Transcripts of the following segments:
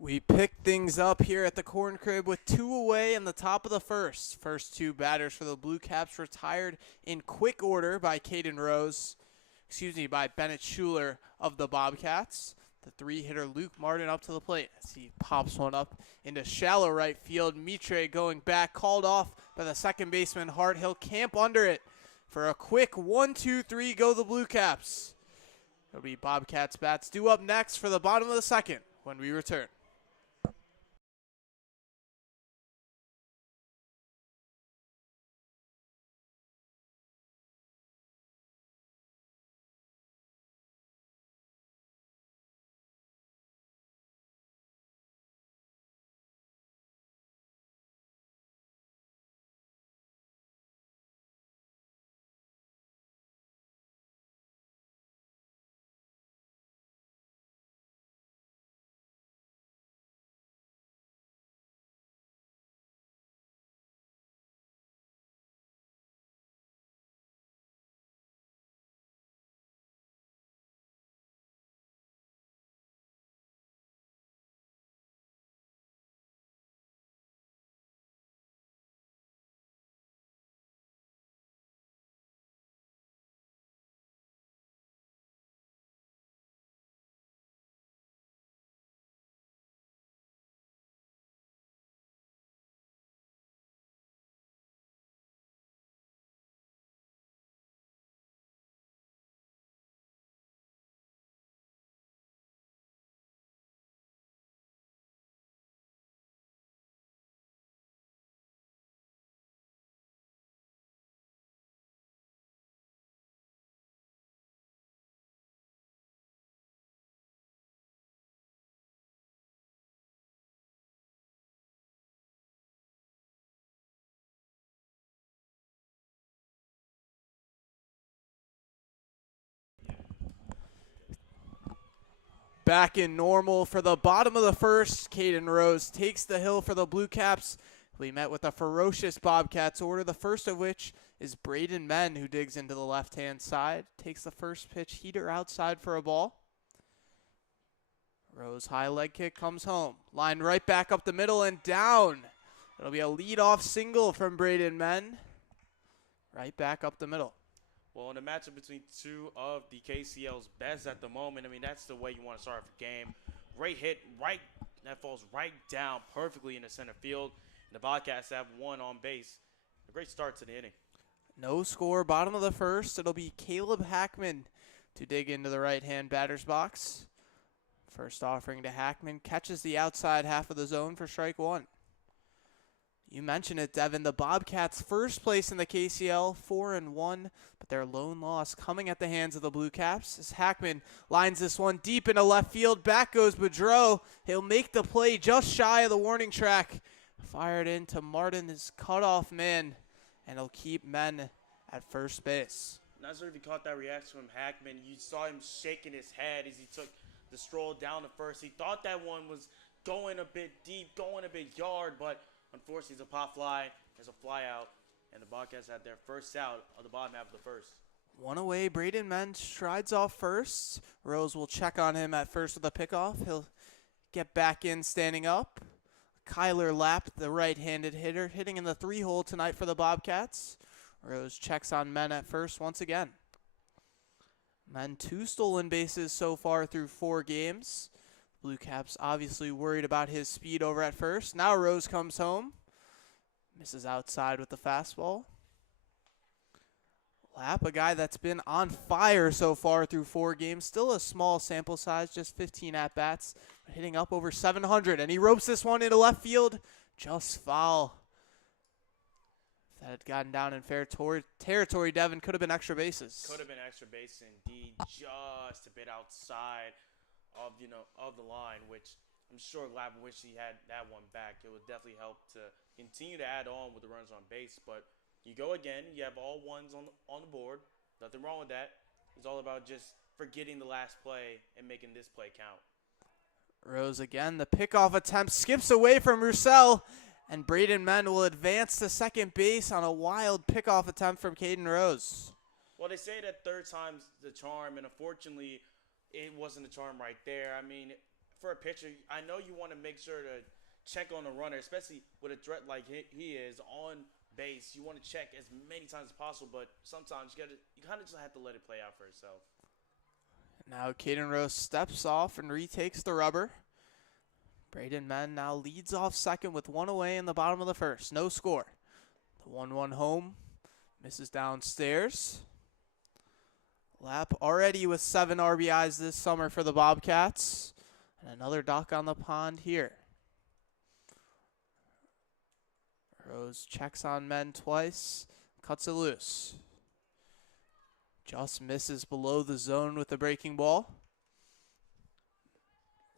We picked things up here at the Corn Crib with 2 away in the top of the first. First 2 batters for the Bluecaps retired in quick order by by Bennett Schuler of the Bobcats. The 3-hitter Luke Martin up to the plate as he pops one up into shallow right field. Mitre going back, called off by the second baseman Hart. He'll camp under it for a quick 1-2-3 go the Bluecaps. It'll be Bobcats bats due up next for the bottom of the second when we return. Back in normal for the bottom of the first. Caden Rose takes the hill for the Bluecaps. We met with a ferocious Bobcats order, the first of which is Braden Men, who digs into the left-hand side. Takes the first pitch, heater outside for a ball. Rose high leg kick comes home. Line right back up the middle and down. It'll be a leadoff single from Braden Men. Right back up the middle. Well, in a matchup between 2 of the KCL's best at the moment, I mean, that's the way you want to start a game. Great hit, that falls right down perfectly in the center field. And the Bobcats have 1 on base. A great start to the inning. No score, bottom of the first. It'll be Caleb Hackman to dig into the right-hand batter's box. First offering to Hackman, catches the outside half of the zone for strike 1. You mentioned it, Devin. The Bobcats first place in the KCL, 4-1, but their lone loss coming at the hands of the Bluecaps as Hackman lines this one deep into left field. Back goes Boudreau. He'll make the play just shy of the warning track. Fired into Martin, his cutoff man, and he'll keep Men at first base. Not sure if you caught that reaction from Hackman. You saw him shaking his head as he took the stroll down to first. He thought that one was going a bit deep, going a bit yard, but unfortunately, it's a pop fly. There's a fly out, and the Bobcats had their first out of the bottom half of the first. 1 away. Braden Men strides off first. Rose will check on him at first with a pickoff. He'll get back in standing up. Kyler Lapp, the right-handed hitter, hitting in the 3-hole tonight for the Bobcats. Rose checks on Men at first once again. Men 2 stolen bases so far through 4 games. Bluecaps obviously worried about his speed over at first. Now Rose comes home. Misses outside with the fastball. Lapp, a guy that's been on fire so far through 4 games. Still a small sample size, just 15 at-bats. But hitting up over 700. And he ropes this one into left field. Just foul. If that had gotten down in fair territory, Devin, could have been extra bases. Could have been extra base indeed. Just a bit outside of the line, which I'm sure Lapp wished he had that one back. It would definitely help to continue to add on with the runners on base. But you go again, you have all ones on the board. Nothing wrong with that. It's all about just forgetting the last play and making this play count. Rose again, the pickoff attempt skips away from Roussel, and Braden Men will advance to second base on a wild pickoff attempt from Caden Rose. Well, they say that third time's the charm, and unfortunately, it wasn't a charm right there. I mean, for a pitcher, I know you want to make sure to check on the runner, especially with a threat like he is on base. You want to check as many times as possible, but sometimes you kind of just have to let it play out for itself. Now Caden Rose steps off and retakes the rubber. Braden Mann now leads off second with one away in the bottom of the first. No score. The 1-1 home. Misses downstairs. Lapp already with 7 RBIs this summer for the Bobcats. And another duck on the pond here. Rose checks on Mann twice. Cuts it loose. Just misses below the zone with the breaking ball.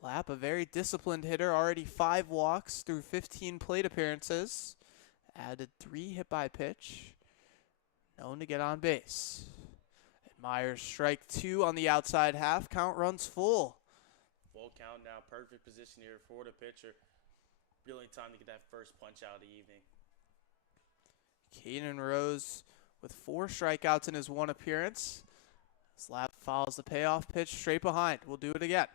Lapp, a very disciplined hitter, already 5 walks through 15 plate appearances. Added 3 hit by pitch. Known to get on base. Myers strike 2 on the outside half. Count runs full. Full count now. Perfect position here for the pitcher. Really time to get that first punch out of the evening. Caden Rose with 4 strikeouts in his 1 appearance. Lapp follows the payoff pitch straight behind. We'll do it again.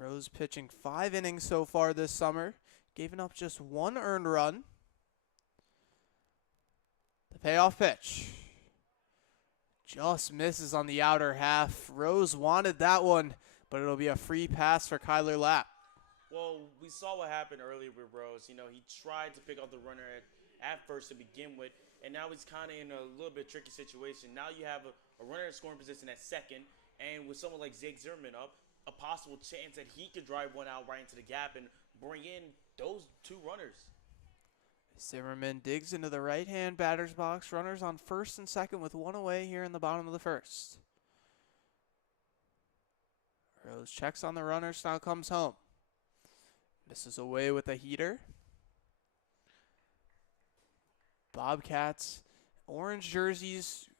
Rose pitching 5 innings so far this summer. Giving up just 1 earned run. The payoff pitch. Just misses on the outer half. Rose wanted that one, but it'll be a free pass for Kyler Lapp. Well, we saw what happened earlier with Rose. You know, he tried to pick up the runner at first to begin with, and now he's kind of in a little bit tricky situation. Now you have a runner in scoring position at second, and with someone like Zach Zimmerman up, a possible chance that he could drive one out right into the gap and bring in those 2 runners. Zimmerman digs into the right-hand batter's box. Runners on first and second with 1 away here in the bottom of the first. Rose checks on the runners, now comes home. Misses away with a heater. Bobcats, orange jerseys,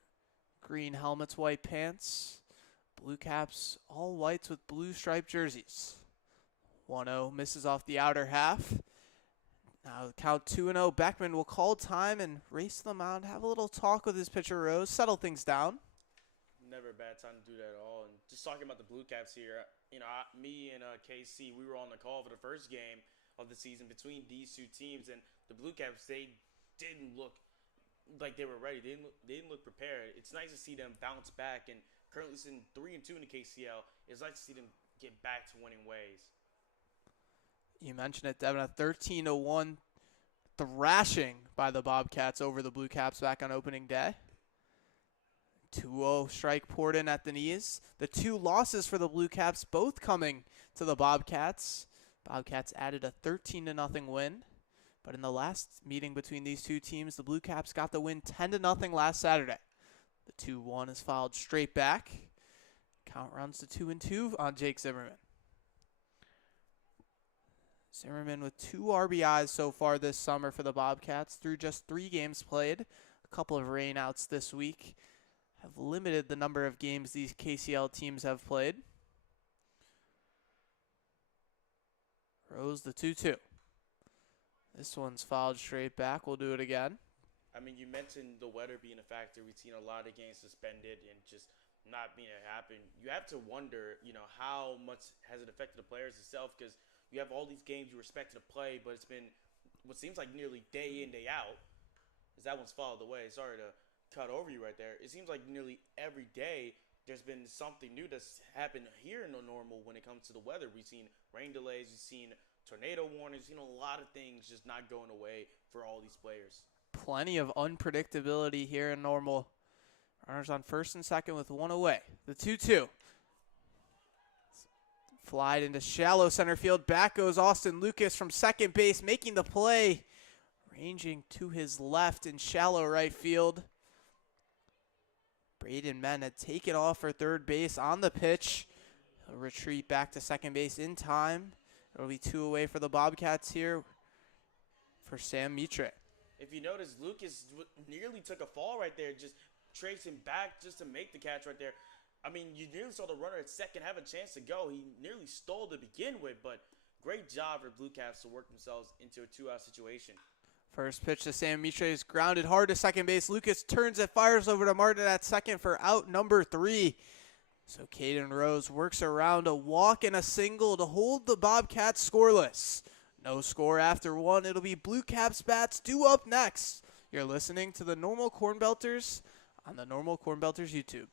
green helmets, white pants. BlueCaps, all whites with blue striped jerseys. 1-0 misses off the outer half. Now count 2-0. Beckman will call time and race to the mound, have a little talk with his pitcher Rose, settle things down. Never a bad time to do that at all. And just talking about the BlueCaps here, you know, me and KC, we were on the call for the first game of the season between these 2 teams, and the BlueCaps, they didn't look like they were ready. They didn't look prepared. It's nice to see them bounce back, and currently sitting 3-2 in the KCL. It's nice to see them get back to winning ways. You mentioned it, Devin, a 13-1 thrashing by the Bobcats over the BlueCaps back on opening day. 2-0 strike poured in at the knees. The 2 losses for the BlueCaps both coming to the Bobcats. Bobcats added a 13-0 win. But in the last meeting between these 2 teams, the BlueCaps got the win 10-0 last Saturday. The 2-1 is fouled straight back. Count runs to 2-2 on Jake Zimmerman. Zimmerman with 2 RBIs so far this summer for the Bobcats through just 3 games played. A couple of rainouts this week have limited the number of games these KCL teams have played. Rose the 2-2. This one's fouled straight back. We'll do it again. I mean, you mentioned the weather being a factor. We've seen a lot of games suspended and just not being able to happen. You have to wonder, you know, how much has it affected the players itself, because you have all these games you were expected to play, but it's been what seems like nearly day in, day out. As that one's fouled away. Sorry to cut over you right there. It seems like nearly every day there's been something new that's happened here in the normal when it comes to the weather. We've seen rain delays, we've seen tornado warnings, a lot of things just not going away for all these players. Plenty of unpredictability here in normal. Runners on first and second with 1 away. The 2-2. Flied into shallow center field. Back goes Austin Lucas from second base, making the play. Ranging to his left in shallow right field. Braden Mann had taken off for third base on the pitch. He'll retreat back to second base in time. It'll be 2 away for the Bobcats here for Sam Mitre. If you notice, Lucas nearly took a fall right there, just tracing back just to make the catch right there. I mean, you nearly saw the runner at second have a chance to go. He nearly stole to begin with, but great job for BlueCaps to work themselves into a 2-out situation. First pitch to Sam Mitre is grounded hard to second base. Lucas turns it, fires over to Martin at second for out number 3. So Caden Rose works around a walk and a single to hold the Bobcats scoreless. No score after one. It'll be BlueCaps bats due up next. You're listening to the Normal Corn Belters on the Normal Corn Belters YouTube.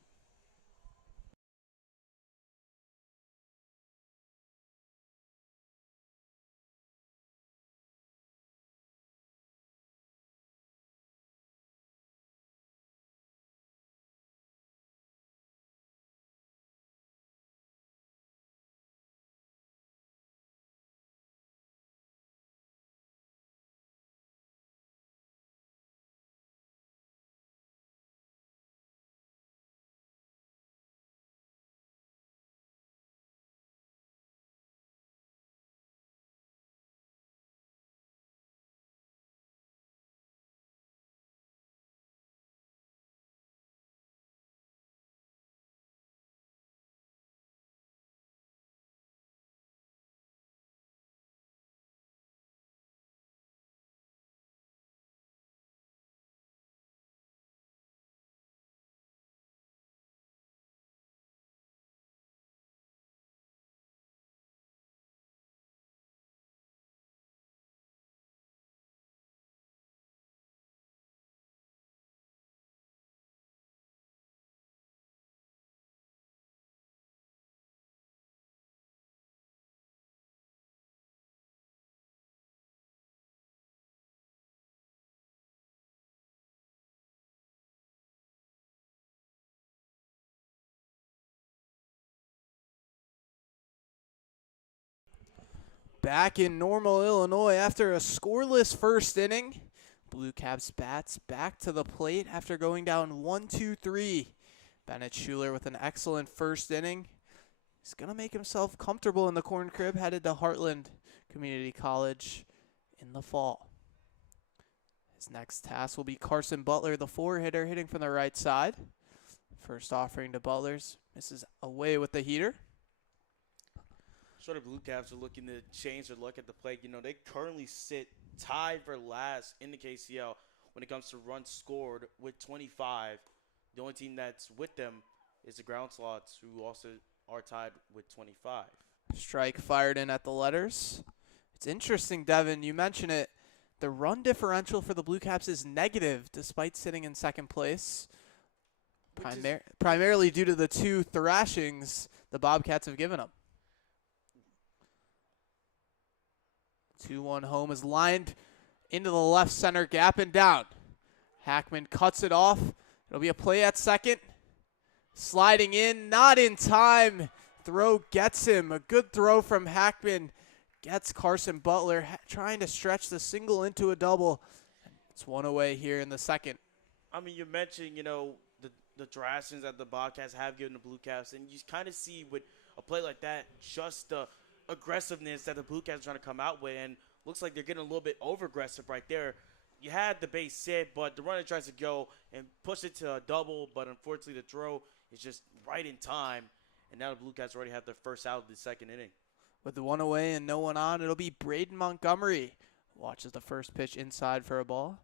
Back in Normal, Illinois after a scoreless first inning. BlueCaps bats back to the plate after going down 1-2-3. Bennett Schuler with an excellent first inning. He's going to make himself comfortable in the corn crib, headed to Heartland Community College in the fall. His next task will be Carson Butler, the four-hitter, hitting from the right side. First offering to Butlers, misses away with the heater. Sort of BlueCaps are looking to change their luck at the plate. You know, they currently sit tied for last in the KCL when it comes to runs scored with 25. The only team that's with them is the Ground Slots, who also are tied with 25. Strike fired in at the letters. It's interesting, Devin, you mentioned it. The run differential for the BlueCaps is negative despite sitting in second place. Primarily due to the two thrashings the Bobcats have given them. 2-1 home is lined into the left center gap and down. Hackman cuts it off. It'll be a play at second. Sliding in, not in time. Throw gets him. A good throw from Hackman gets Carson Butler trying to stretch the single into a double. It's one away here in the second. I mean, you mentioned, you know, the drafts that the Bobcats have given the BlueCaps, and you kind of see with a play like that, just the aggressiveness that the BlueCaps are trying to come out with, and looks like they're getting a little bit over-aggressive right there. You had the base hit, but the runner tries to go and push it to a double, but unfortunately the throw is just right in time, and now the BlueCats already have their first out of the second inning. With the one away and no one on, it'll be Braden Montgomery. Watches the first pitch inside for a ball.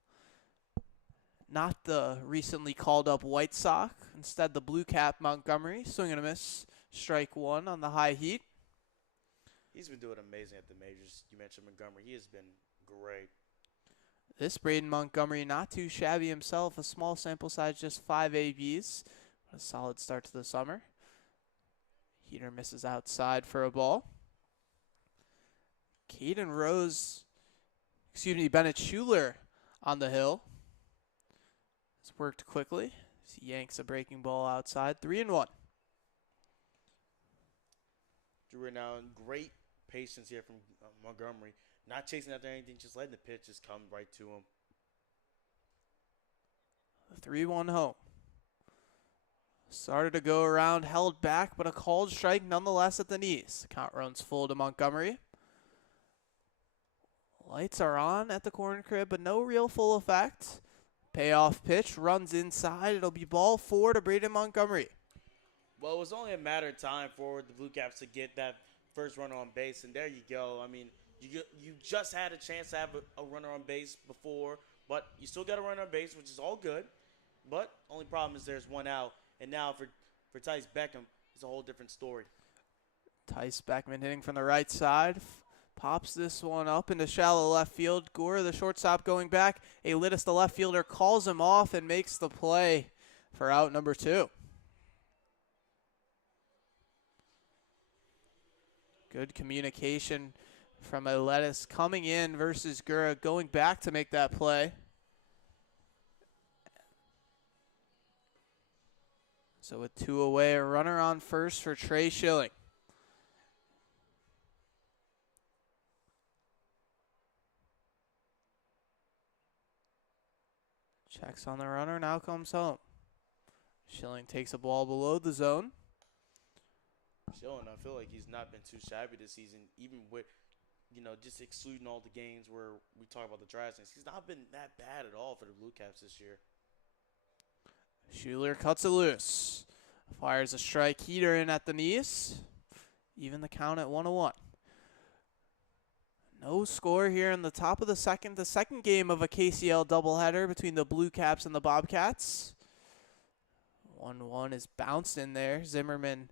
Not the recently called up White Sox. Instead, the Blue Cap Montgomery. Swing and a miss. Strike one on the high heat. He's been doing amazing at the majors. You mentioned Montgomery. He has been great. This Braden Montgomery, not too shabby himself. A small sample size, just 5 ABs. A solid start to the summer. Heater misses outside for a ball. Bennett Schuler on the hill. It's worked quickly. He yanks a breaking ball outside. 3-1. Drew right now, great patience here from Montgomery. Not chasing after anything, just letting the pitch just come right to him. 3-1 home. Started to go around, held back, but a called strike nonetheless at the knees. Count runs full to Montgomery. Lights are on at the corn crib, but no real full effect. Payoff pitch, runs inside. It'll be ball 4 to Braden Montgomery. Well, it was only a matter of time for the BlueCaps to get that first runner on base, and there you go. I mean, you just had a chance to have a runner on base before, but you still got a runner on base, which is all good. But only problem is there's one out, and now for Tice Beckham, it's a whole different story. Tice Beckman hitting from the right side. Pops this one up into shallow left field. Gore, the shortstop, going back. Alitis, the left fielder, calls him off and makes the play for out number 2. Good communication from Alitis coming in versus Gura going back to make that play. So with 2 away, a runner on first for Trey Schilling. Checks on the runner, now comes home. Schilling takes a ball below the zone. Schilling, I feel like he's not been too shabby this season, even with, just excluding all the games where we talk about the dryness. He's not been that bad at all for the BlueCaps this year. Schuler cuts it loose. Fires a strike heater in at the knees. Even the count at 1-1. No score here in the top of the second. The second game of a KCL doubleheader between the BlueCaps and the Bobcats. 1-1 is bounced in there. Zimmerman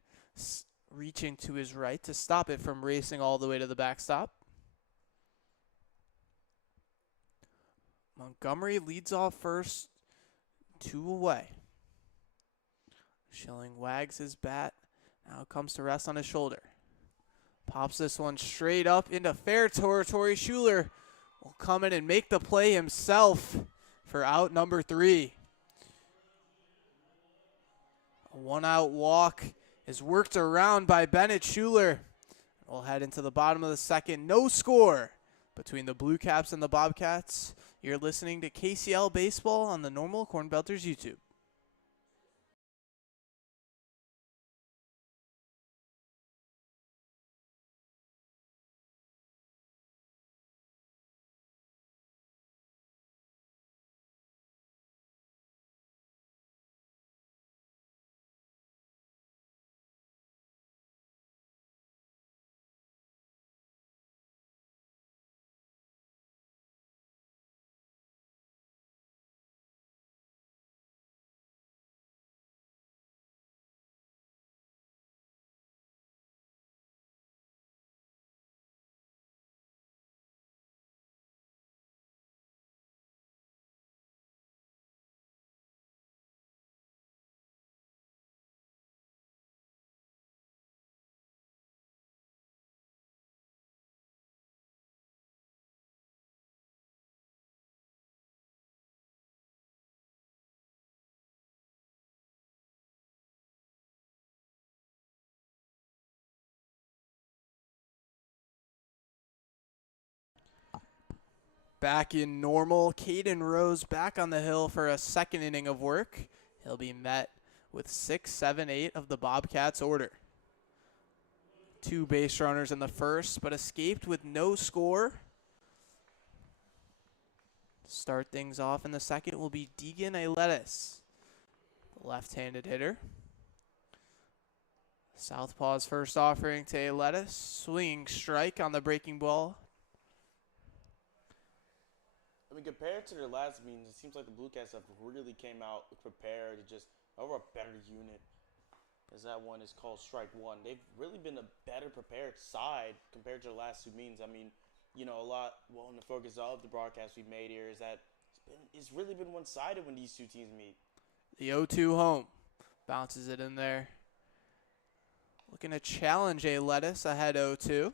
reaching to his right to stop it from racing all the way to the backstop. Montgomery leads off first, 2 away. Schilling wags his bat. Now comes to rest on his shoulder. Pops this one straight up into fair territory. Schuler will come in and make the play himself for out number 3. A 1-out walk is worked around by Bennett. Schuler will head into the bottom of the second. No score between the BlueCaps and the Bobcats. You're listening to KCL Baseball on the Normal Corn Belters YouTube. Back in normal, Caden Rose back on the hill for a second inning of work. He'll be met with 6, 7, 8 of the Bobcats order. 2 base runners in the first, but escaped with no score. Start things off in the second will be Deegan Aletis, the left-handed hitter. Southpaw's first offering to Aletis. Swinging strike on the breaking ball. I mean, compared to their last meetings, it seems like the BlueCats have really came out prepared to just over a better unit. As that one is called strike one. They've really been a better prepared side compared to the last 2 meetings. I mean, in the focus of the broadcast we made here is that it's really been one-sided when these 2 teams meet. The 0-2 home. Bounces it in there. Looking to challenge Aletis ahead 0-2.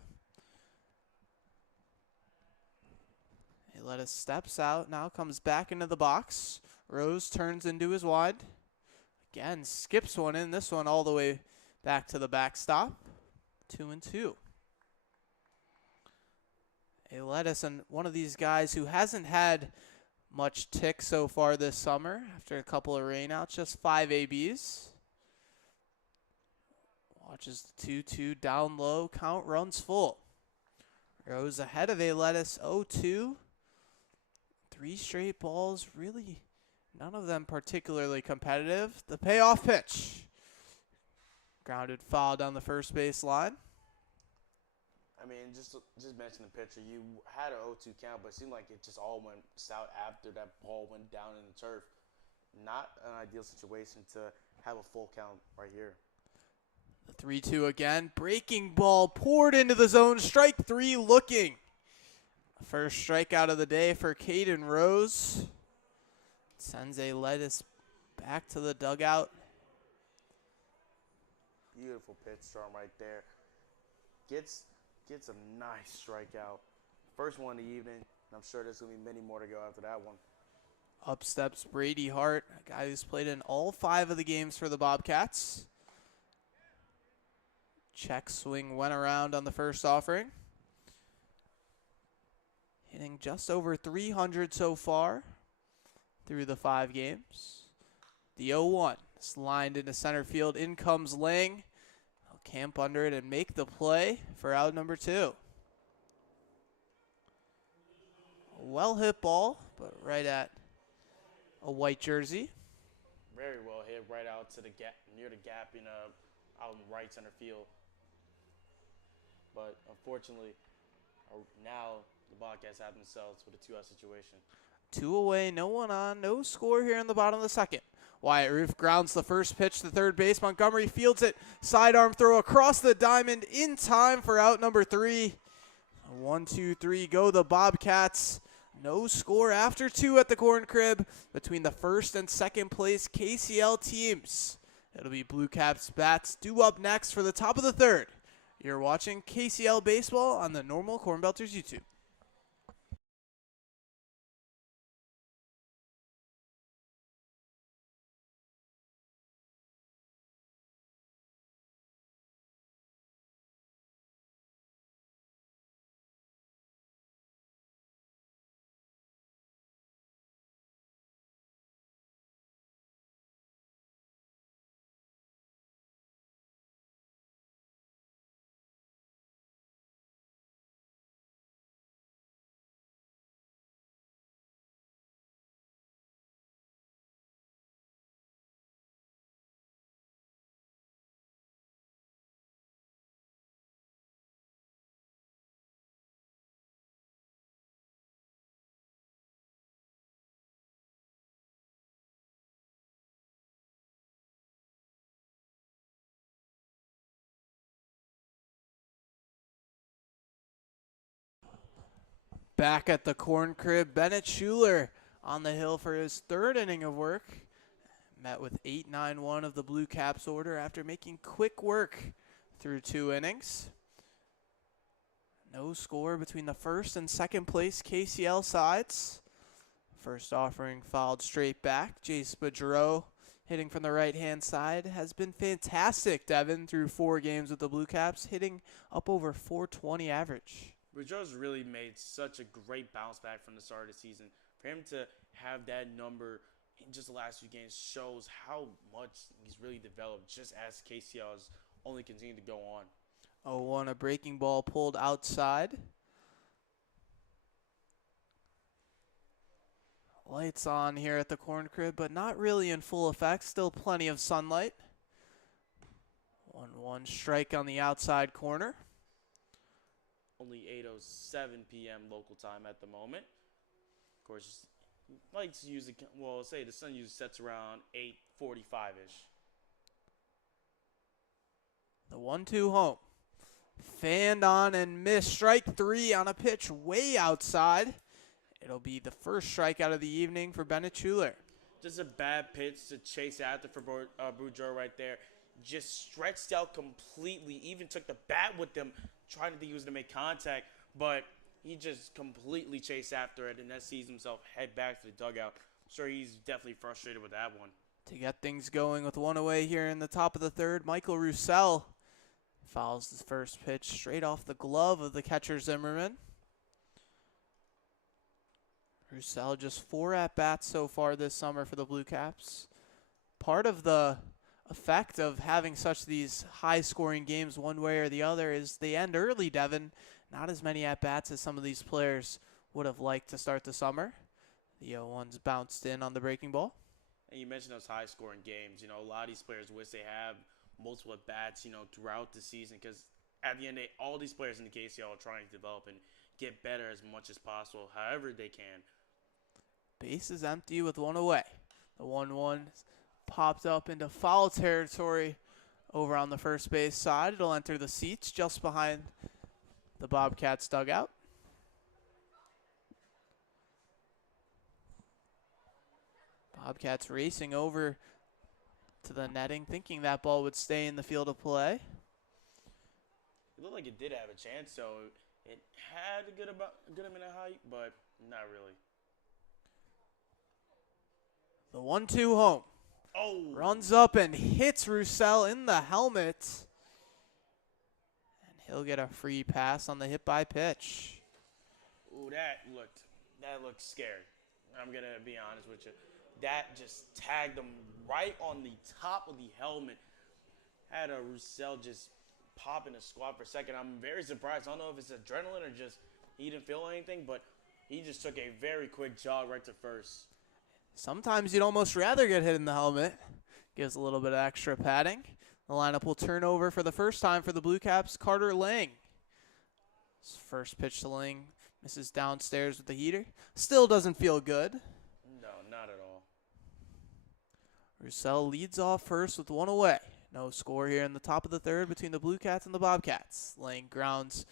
Aletis steps out, now comes back into the box. Rose turns into his wide. Again, skips one in, this one all the way back to the backstop. 2-2. Aletis, and one of these guys who hasn't had much tick so far this summer after a couple of rainouts, just 5 ABs. Watches the 2-2 down low, count runs full. Rose ahead of Aletis, 0-2. 3 straight balls, really none of them particularly competitive. The payoff pitch. Grounded foul down the first base line. I mean, just mention the pitcher. You had an 0-2 count, but it seemed like it just all went south after that ball went down in the turf. Not an ideal situation to have a full count right here. The 3-2 again. Breaking ball poured into the zone. Strike 3 looking. First strikeout of the day for Caden Rose. Sends a lettuce back to the dugout. Beautiful pitch storm right there. Gets a nice strikeout. First one of the evening. I'm sure there's going to be many more to go after that one. Up steps Brady Hart, a guy who's played in all 5 of the games for the Bobcats. Check swing went around on the first offering. Hitting just over 300 so far through the 5 games. The 0-1 is lined into center field. In comes Lang. He'll camp under it and make the play for out number 2. A well hit ball, but right at a white jersey. Very well hit right out to the gap, near the gap out in right center field. But unfortunately, now the Bobcats have themselves with a 2-out situation. 2 away, no one on, no score here in the bottom of the second. Wyatt Roof grounds the first pitch to third base. Montgomery fields it. Sidearm throw across the diamond in time for out number 3. 1, 2, 3 go the Bobcats. No score after 2 at the Corn Crib between the first and second place KCL teams. It'll be BlueCaps bats due up next for the top of the 3rd. You're watching KCL Baseball on the Normal Corn Belters YouTube. Back at the Corn Crib, Bennett Schuler on the hill for his 3rd inning of work. Met with 8-9-1 of the Blue Caps order after making quick work through 2 innings. No score between the first and second place KCL sides. First offering fouled straight back. Jace Badreau hitting from the right-hand side has been fantastic, Devin, through 4 games with the Blue Caps, hitting up over 420 average. Boudreaux's really made such a great bounce back from the start of the season. For him to have that number in just the last few games shows how much he's really developed just as KCL has only continued to go on. 0-1, a breaking ball pulled outside. Lights on here at the Corn Crib, but not really in full effect. Still plenty of sunlight. 1-1 strike on the outside corner. Only 8:07 p.m. local time at the moment. Of course, lights usually, well, say the sun usually sets around 8:45-ish. The 1-2 home. Fanned on and missed. Strike 3 on a pitch way outside. It'll be the first strikeout of the evening for Bennett Schuler. Just a bad pitch to chase after for Boudreaux right there. Just stretched out completely. Even took the bat with him, trying to use it to make contact. But he just completely chased after it, and that sees himself head back to the dugout. I'm sure he's definitely frustrated with that one. To get things going with 1 away here in the top of the 3rd, Michael Roussel fouls the first pitch straight off the glove of the catcher Zimmerman. Roussel just 4 at-bats so far this summer for the Blue Caps. Part of the effect of having these high-scoring games one way or the other is they end early, Devin. Not as many at-bats as some of these players would have liked to start the summer. The 0-1's bounced in on the breaking ball. And you mentioned those high-scoring games. You know, a lot of these players wish they have multiple at-bats, throughout the season, because at the end of the day, all these players in the KCL are trying to develop and get better as much as possible, however they can. Base is empty with 1 away. The 1-1 popped up into foul territory over on the first base side. It'll enter the seats just behind the Bobcats dugout. Bobcats racing over to the netting, thinking that ball would stay in the field of play. It looked like it did have a chance, so it had a good amount of height, but not really. The 1-2 home. Oh! Runs up and hits Roussel in the helmet. And he'll get a free pass on the hit by pitch. Ooh, that looked scary. I'm going to be honest with you. That just tagged him right on the top of the helmet. Had a Roussel just pop in a squat for a second. I'm very surprised. I don't know if it's adrenaline or just he didn't feel anything, but he just took a very quick jog right to first. Sometimes you'd almost rather get hit in the helmet. Gives a little bit of extra padding. The lineup will turn over for the first time for the BlueCaps. Carter Lang. His first pitch to Lang. Misses downstairs with the heater. Still doesn't feel good. No, not at all. Roussel leads off first with one away. No score here in the top of the third between the BlueCats and the Bobcats. Lang grounds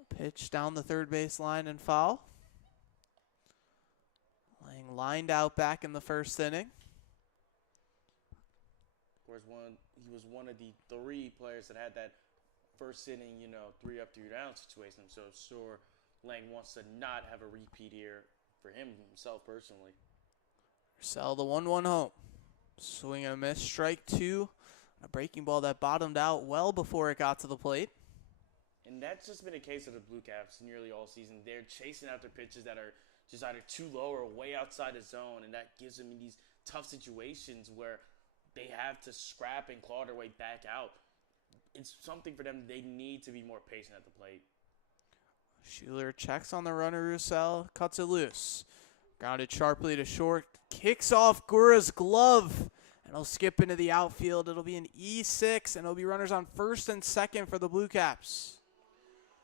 a pitch down the third base line and foul. Lang lined out back in the first inning. Of course, he was one of the 3 players that had that first inning, 3 up, 3 down situation. So sure, Lang wants to not have a repeat here for himself personally. Roussel the 1-1 home. Swing and a miss, strike 2. A breaking ball that bottomed out well before it got to the plate. And that's just been a case of the BlueCaps nearly all season. They're chasing after pitches that are just either too low or way outside the zone, and that gives them these tough situations where they have to scrap and claw their way back out. It's something for them. They need to be more patient at the plate. Schuler checks on the runner. Roussel cuts it loose. Grounded sharply to short. Kicks off Gura's glove. And he'll skip into the outfield. It'll be an E6, and it'll be runners on first and second for the BlueCaps.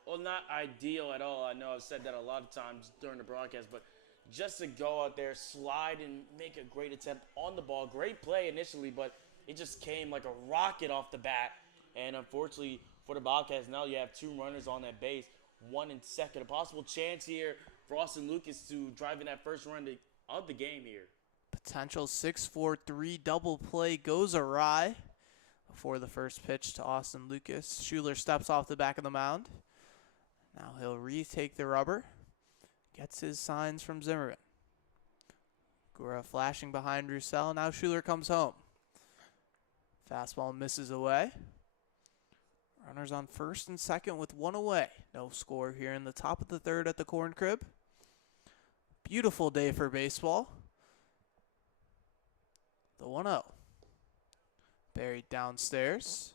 Well, not ideal at all. I know I've said that a lot of times during the broadcast, but just to go out there, slide, and make a great attempt on the ball. Great play initially, but it just came like a rocket off the bat. And unfortunately for the Bobcats, now you have 2 runners on that base, 1 in second. A possible chance here for Austin Lucas to drive in that first run of the game here. Potential 6-4-3 double play goes awry before the first pitch to Austin Lucas. Schuler steps off the back of the mound. Now he'll retake the rubber. Gets his signs from Zimmerman. Gura flashing behind Roussel. Now Schuler comes home. Fastball misses away. Runners on first and second with 1 away. No score here in the top of the third at the Corn Crib. Beautiful day for baseball. The 1-0. Buried downstairs.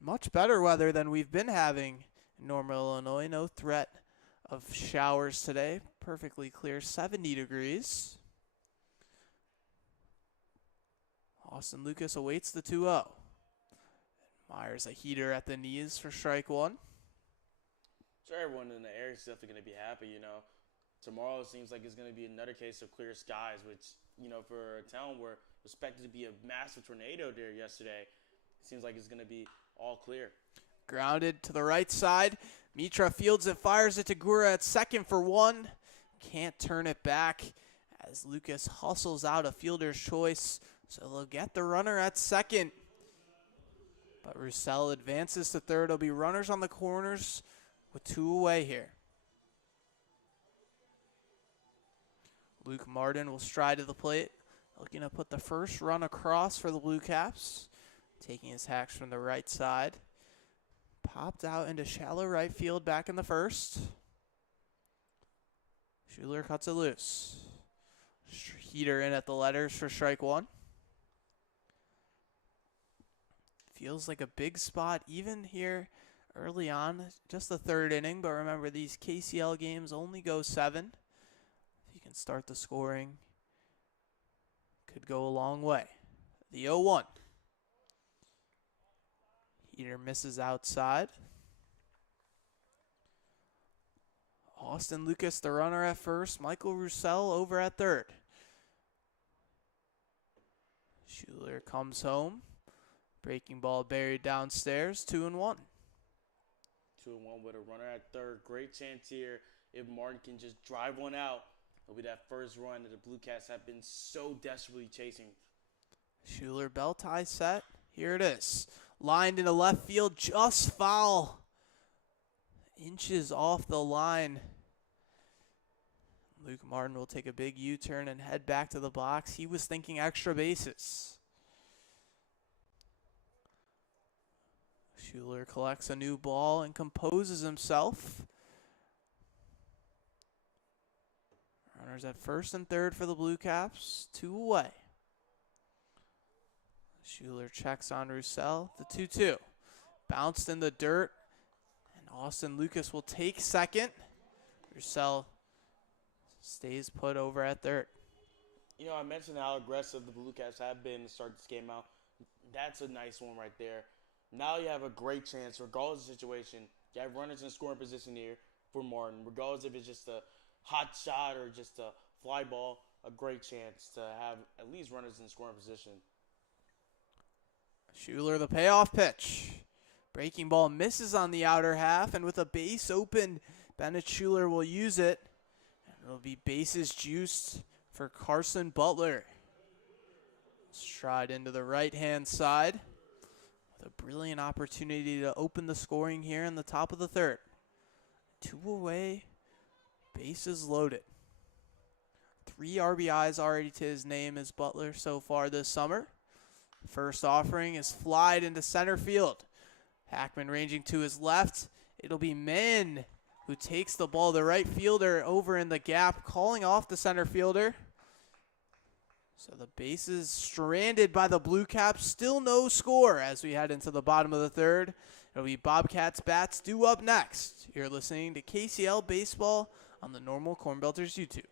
Much better weather than we've been having in Normal, Illinois. No threat of showers today. Perfectly clear, 70 degrees. Austin Lucas awaits the 2-0. Myers a heater at the knees for strike 1. Sure, everyone in the area is definitely going to be happy, Tomorrow it seems like it's going to be another case of clear skies, which, for a town where expected to be a massive tornado there yesterday, it seems like it's going to be all clear. Grounded to the right side. Mitra fields it, fires it to Gura at second for 1. Can't turn it back as Lucas hustles out a fielder's choice. So they'll get the runner at second. But Roussel advances to third. There'll be runners on the corners with 2 away here. Luke Martin will stride to the plate, looking to put the first run across for the BlueCaps. Taking his hacks from the right side. Popped out into shallow right field back in the first. Schuler cuts it loose. Heater in at the letters for strike 1. Feels like a big spot even here early on. Just the third inning, but remember these KCL games only go 7. If you can start the scoring, could go a long way. The 0-1. Heater misses outside. Austin Lucas, the runner at first. Michael Roussel over at third. Schuler comes home. Breaking ball buried downstairs, 2-1. 2-1 with a runner at third. Great chance here if Martin can just drive one out. It'll be that first run that the BlueCats have been so desperately chasing. Schuler bell tie set. Here it is. Lined into left field, just foul. Inches off the line. Luke Martin will take a big U-turn and head back to the box. He was thinking extra bases. Schuler collects a new ball and composes himself. Runners at first and third for the BlueCaps. 2 away. Schuler checks on Roussel. The 2-2. Bounced in the dirt. And Austin Lucas will take second. Roussel stays put over at third. You know, I mentioned how aggressive the BlueCats have been to start this game out. That's a nice one right there. Now you have a great chance, regardless of the situation. You have runners in scoring position here for Martin. Regardless if it's just a hot shot or just a fly ball, a great chance to have at least runners in scoring position. Schuler, the payoff pitch. Breaking ball misses on the outer half, and with a base open, Bennett Schuler will use it. And it'll be bases juiced for Carson Butler. Stride into the right-hand side. With a brilliant opportunity to open the scoring here in the top of the third. 2 away, bases loaded. 3 RBIs already to his name as Butler so far this summer. First offering is flied into center field. Hackman ranging to his left. It'll be Min who takes the ball. The right fielder over in the gap, calling off the center fielder. So the bases stranded by the BlueCaps. Still no score as we head into the bottom of the third. It'll be Bobcats bats due up next. You're listening to KCL Baseball on the Normal Corn Belters YouTube.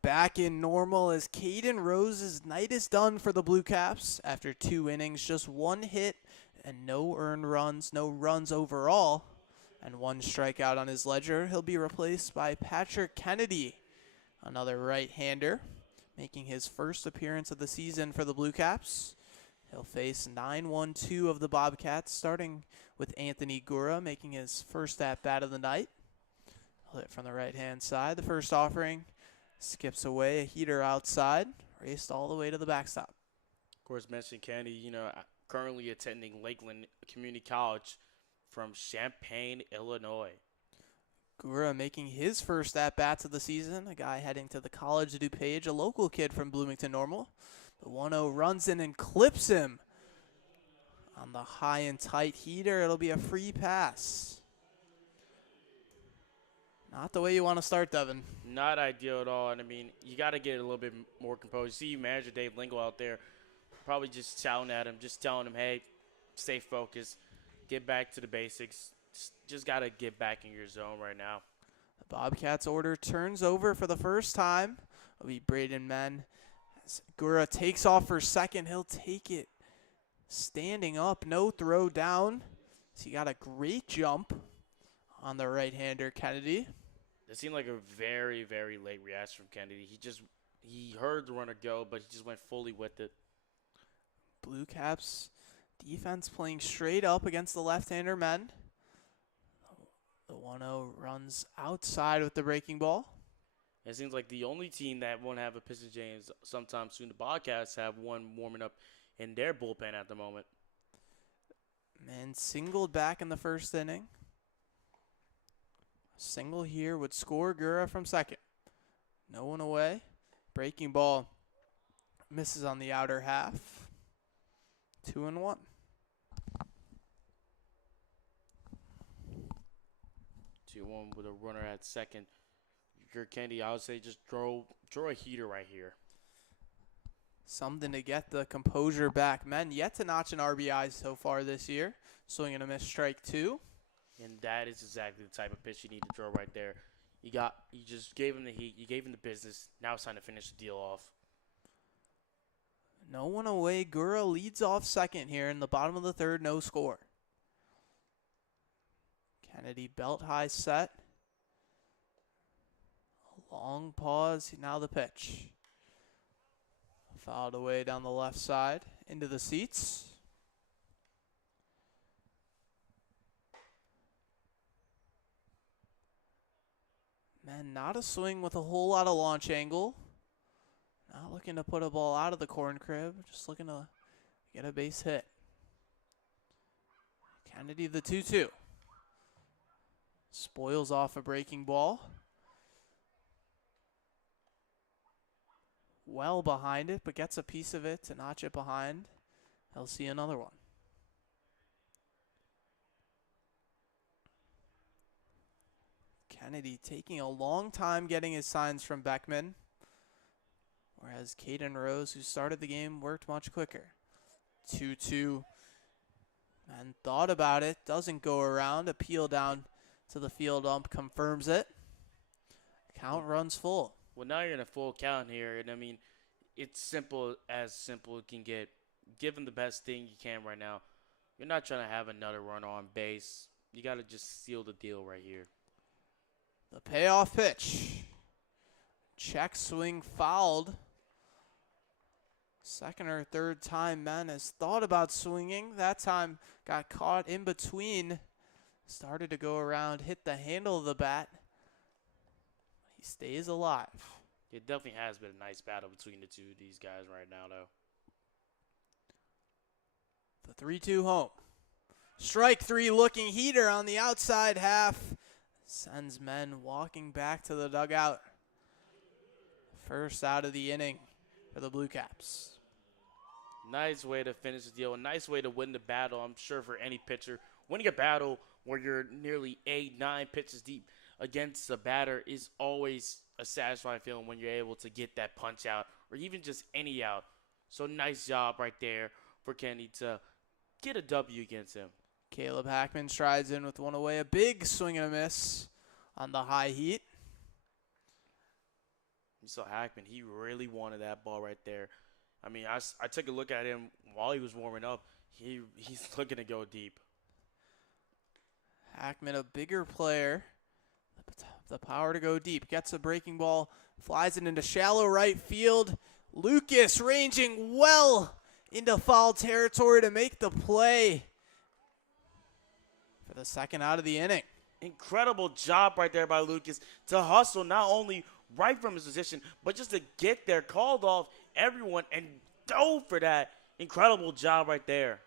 Back in normal as Caden Rose's night is done for the BlueCaps after 2 innings, just 1 hit and no earned runs, no runs overall, and 1 strikeout on his ledger. He'll be replaced by Patrick Kennedy, another right-hander, making his first appearance of the season for the BlueCaps. He'll face 9-1-2 of the Bobcats, starting with Anthony Gura, making his first at-bat of the night. He'll hit from the right-hand side. The first offering skips away, a heater outside, raced all the way to the backstop. Of course, mentioned Kennedy, currently attending Lakeland Community College from Champaign, Illinois. Gura making his first at-bats of the season, a guy heading to the College of DuPage, a local kid from Bloomington Normal. The 1-0 runs in and clips him on the high and tight heater. It'll be a free pass. Not the way you want to start, Devin. Not ideal at all. And, you got to get a little bit more composed. You see manager Dave Lingle out there probably just shouting at him, just telling him, hey, stay focused, get back to the basics. Just got to get back in your zone right now. The Bobcats order turns over for the first time. It'll be Braden Men. As Gura takes off for second, he'll take it standing up, no throw down. So he got a great jump on the right-hander Kennedy. It seemed like a very, very late reaction from Kennedy. He heard the runner go, but he just went fully with it. BlueCaps defense playing straight up against the left-hander men. The 1-0 runs outside with the breaking ball. It seems like the only team that won't have a Pistons James sometime soon, the Bobcats, have one warming up in their bullpen at the moment. Man singled back in the first inning. A single here would score Gura from second. No one away. Breaking ball misses on the outer half. 2-1. 2-1 with a runner at second. Your Kennedy, I would say just throw a heater right here. Something to get the composure back. Men yet to notch an RBI so far this year. Swing and a miss, strike 2. And that is exactly the type of pitch you need to throw right there. You just gave him the heat. You gave him the business. Now it's time to finish the deal off. No one away. Gura leads off second here in the bottom of the third. No score. Kennedy belt high set. A long pause. Now the pitch. Fouled away down the left side. Into the seats. Man, not a swing with a whole lot of launch angle. Not looking to put a ball out of the corn crib. Just looking to get a base hit. Kennedy the 2-2. Spoils off a breaking ball. Well behind it, but gets a piece of it to notch it behind. He'll see another one. Kennedy taking a long time getting his signs from Beckman, whereas Caden Rose, who started the game, worked much quicker. 2-2. And thought about it, doesn't go around. Appeal down to the field ump confirms it. Count runs full. Well, now you're in a full count here, and I mean, it's simple as simple it can get. Give him the best thing you can right now. You're not trying to have another run on base. You got to just seal the deal right here. The payoff pitch. Check swing fouled. Second or third time man has thought about swinging. That time got caught in between. Started to go around, hit the handle of the bat. He stays alive. It definitely has been a nice battle between the two of these guys right now, though. The 3-2 home. Strike 3 looking heater on the outside half. Sends men walking back to the dugout. First out of the inning for the BlueCaps. Nice way to finish the deal. A nice way to win the battle, I'm sure, for any pitcher. Winning a battle where you're nearly 8-9 pitches deep against a batter is always a satisfying feeling when you're able to get that punch out or even just any out. So nice job right there for Kenny to get a W against him. Caleb Hackman strides in with one away. A big swing and a miss on the high heat. You saw Hackman. He really wanted that ball right there. I mean, I took a look at him while he was warming up. He's looking to go deep. Hackman, a bigger player. The power to go deep. Gets a breaking ball. Flies it into shallow right field. Lucas ranging well into foul territory to make the play for the second out of the inning. Incredible job right there by Lucas to hustle not only right from his position, but just to get there, called off everyone and dove for that. Incredible job right there.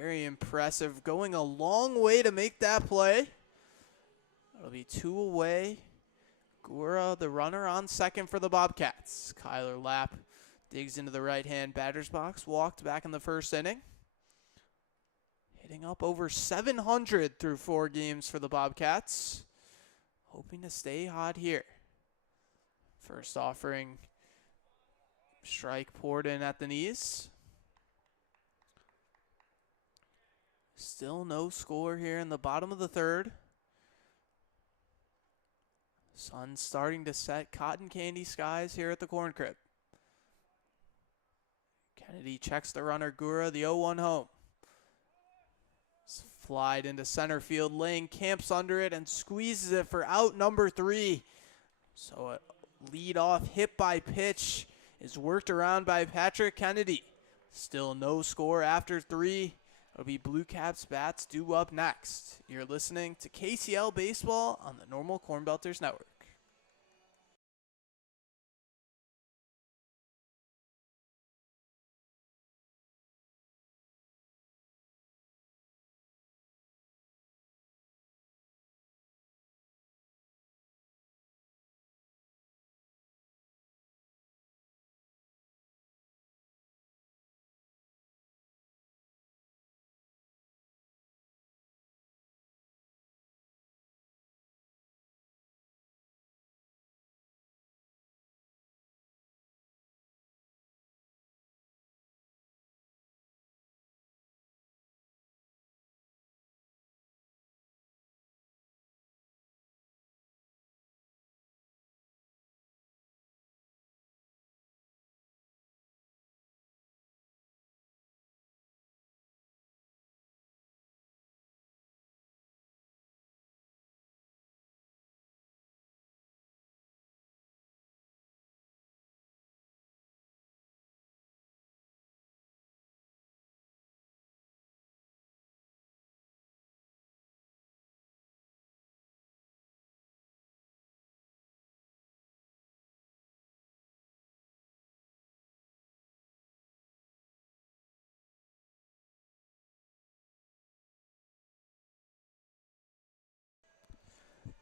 Very impressive. Going a long way to make that play. It'll be 2 away. Gura, the runner, on second for the Bobcats. Kyler Lapp digs into the right-hand batter's box. Walked back in the first inning. Hitting up over 700 through 4 games for the Bobcats. Hoping to stay hot here. First offering. Strike poured in at the knees. Still no score here in the bottom of the third. Sun starting to set, cotton candy skies here at the corn crib. Kennedy checks the runner, Gura, the 0-1 home. Flied into center field, Lang camps under it and squeezes it for out number 3. So a lead-off hit by pitch is worked around by Patrick Kennedy. Still no score after 3. It'll be BlueCaps bats due up next. You're listening to KCL Baseball on the Normal Corn Belters Network.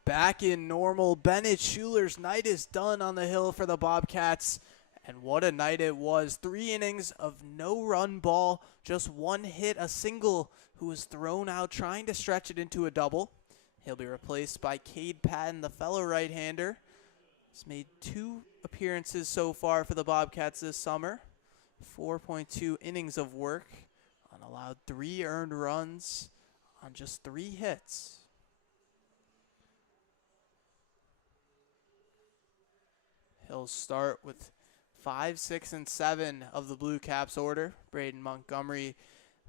Back in normal, Bennett Schuler's night is done on the hill for the Bobcats. And what a night it was. 3 innings of no run ball, just 1 hit, a single who was thrown out trying to stretch it into a double. He'll be replaced by Cade Patton, the fellow right-hander. He's made 2 appearances so far for the Bobcats this summer. 4.2 innings of work and allowed 3 earned runs on just 3 hits. He'll start with 5, 6, and 7 of the BlueCaps order. Braden Montgomery,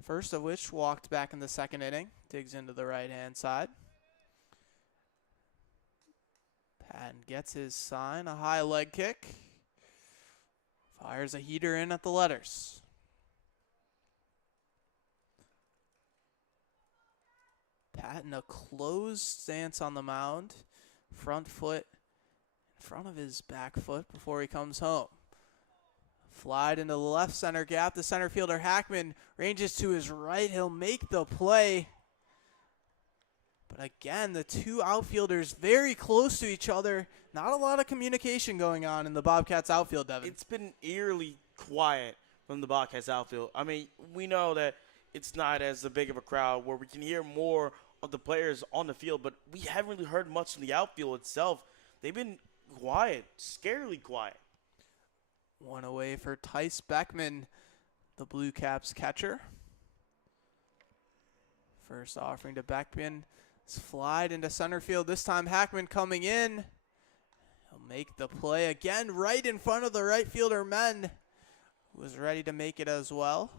first of which walked back in the 2nd inning, digs into the right-hand side. Patton gets his sign, a high leg kick. Fires a heater in at the letters. Patton, a closed stance on the mound, front foot in front of his back foot before he comes home. Flied into the left center gap. The center fielder Hackman ranges to his right. He'll make the play. But again, the 2 outfielders very close to each other. Not a lot of communication going on in the Bobcats outfield, Devin. It's been eerily quiet from the Bobcats outfield. I mean, we know that it's not as big of a crowd where we can hear more of the players on the field, but we haven't really heard much from the outfield itself. They've been quiet, scarily quiet. 1 away for Tice Beckman, the BlueCaps catcher. First offering to Beckman. It's flied into center field. This time Hackman coming in. He'll make the play again right in front of the right fielder Men, who was ready to make it as well.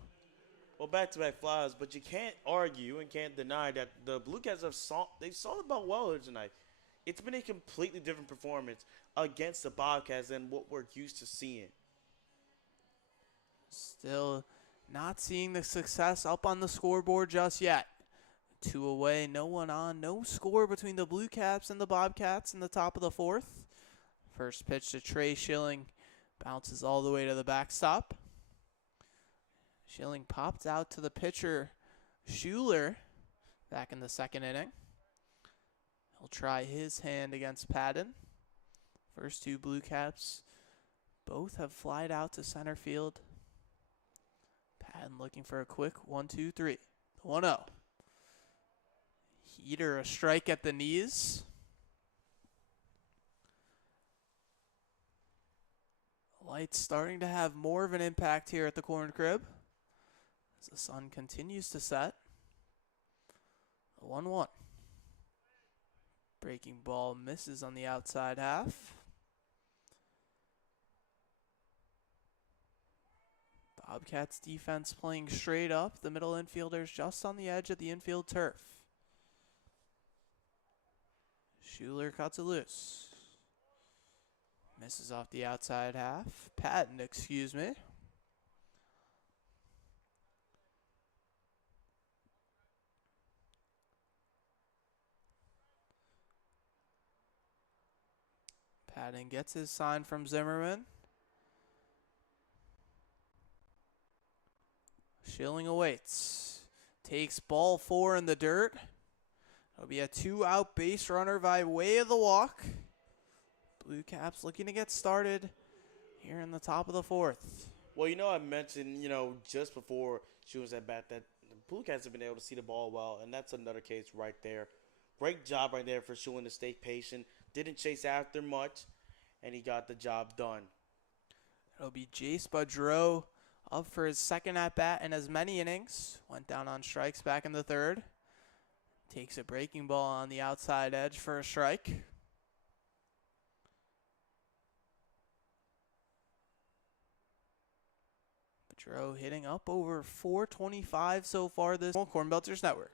Well, back-to-back flies, but you can't argue and can't deny that the BlueCats they've solved about well tonight. It's been a completely different performance against the Bobcats than what we're used to seeing. Still not seeing the success up on the scoreboard just yet. 2 away, no one on, no score between the BlueCaps and the Bobcats in the top of the 4th. First pitch to Trey Schilling, bounces all the way to the backstop. Schilling popped out to the pitcher, Schuler, back in the 2nd inning. He'll try his hand against Patton. First 2 BlueCaps both have flied out to center field. Patton looking for a quick 1-2-3. 1-0. Heater, a strike at the knees. Lights starting to have more of an impact here at the Corn Crib as the sun continues to set. 1-1. Breaking ball misses on the outside half. Bobcats defense playing straight up. The middle infielders just on the edge of the infield turf. Schuler cuts it loose. Misses off the outside half. Patton, excuse me. Patton gets his sign from Zimmerman. Schilling awaits. Takes ball 4 in the dirt. It'll be a 2-out base runner by way of the walk. BlueCaps looking to get started here in the top of the 4th. Well, I mentioned, just before she was at bat that the Blue Cats have been able to see the ball well, and that's another case right there. Great job right there for Schulen to stay patient. Didn't chase after much, and he got the job done. It'll be Jace Boudreau up for his second at-bat in as many innings. Went down on strikes back in the 3rd. Takes a breaking ball on the outside edge for a strike. Boudreau hitting up over 425 so far this Corn Belters Network.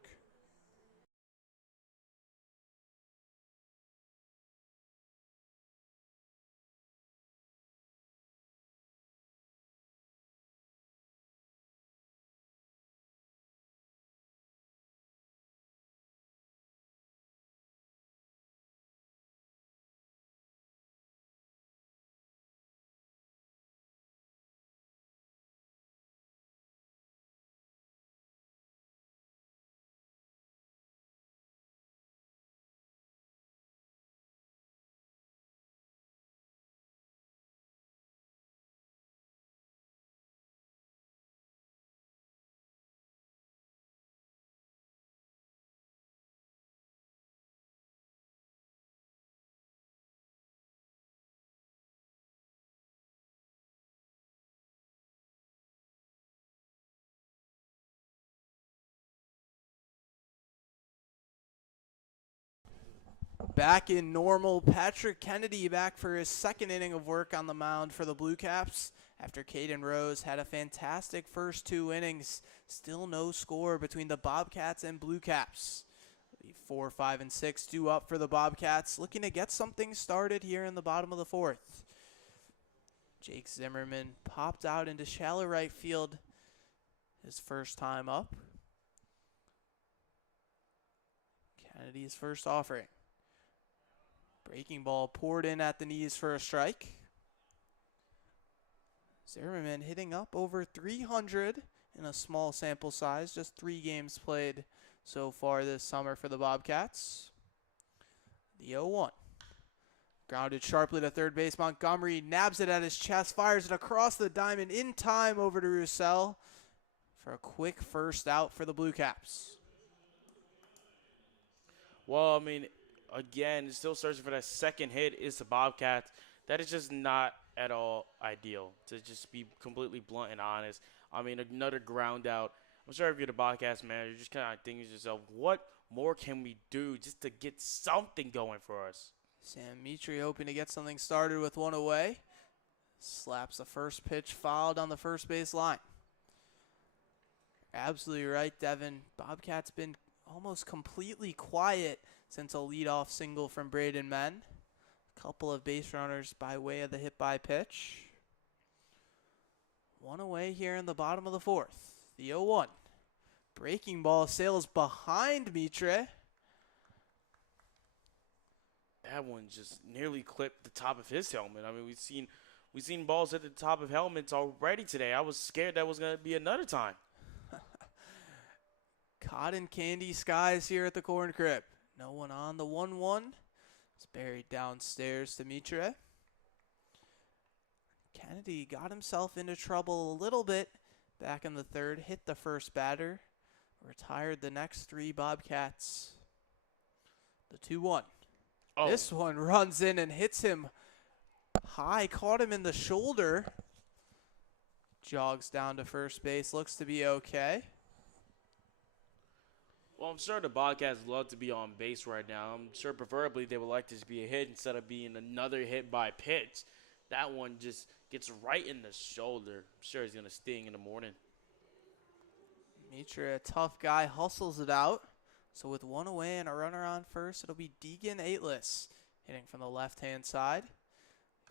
Back in normal, Patrick Kennedy back for his second inning of work on the mound for the BlueCaps after Caden Rose had a fantastic first 2 innings. Still no score between the Bobcats and BlueCaps. 4, 5, and 6 due up for the Bobcats, looking to get something started here in the bottom of the 4th. Jake Zimmerman popped out into shallow right field his first time up. Kennedy's first offering. Breaking ball poured in at the knees for a strike. Zimmerman hitting up over 300 in a small sample size, just 3 games played so far this summer for the Bobcats. The 0-1. Grounded sharply to third base. Montgomery nabs it at his chest, fires it across the diamond in time over to Roussel for a quick first out for the BlueCaps. Well, again, still searching for that second hit is the Bobcats. That is just not at all ideal, to just be completely blunt and honest. Another ground out. I'm sure if you're the Bobcats manager, you're just kind of thinking to yourself, what more can we do just to get something going for us? Sam Mitri hoping to get something started with one away. Slaps the first pitch fouled on the first base line. Absolutely right, Devin. Bobcats been almost completely quiet since a leadoff single from Braden Men. A couple of base runners by way of the hit by pitch. One away here in the bottom of the 4th. The 0-1. Breaking ball sails behind Mitre. That one just nearly clipped the top of his helmet. We've seen balls at the top of helmets already today. I was scared that was going to be another time. Cotton candy skies here at the corn crib. No one on the 1-1. It's buried downstairs to Mitre. Kennedy got himself into trouble a little bit back in the 3rd. Hit the first batter. Retired the next 3 Bobcats. The 2-1. Oh. This one runs in and hits him high. Caught him in the shoulder. Jogs down to first base. Looks to be okay. Well, I'm sure the Bobcats love to be on base right now. I'm sure preferably they would like this to be a hit instead of being another hit by pitch. That one just Gets right in the shoulder. I'm sure he's going to sting in the morning. Mitra, a tough guy, hustles it out. So with one away and a runner on first, it'll be Deegan Aitless hitting from the left-hand side.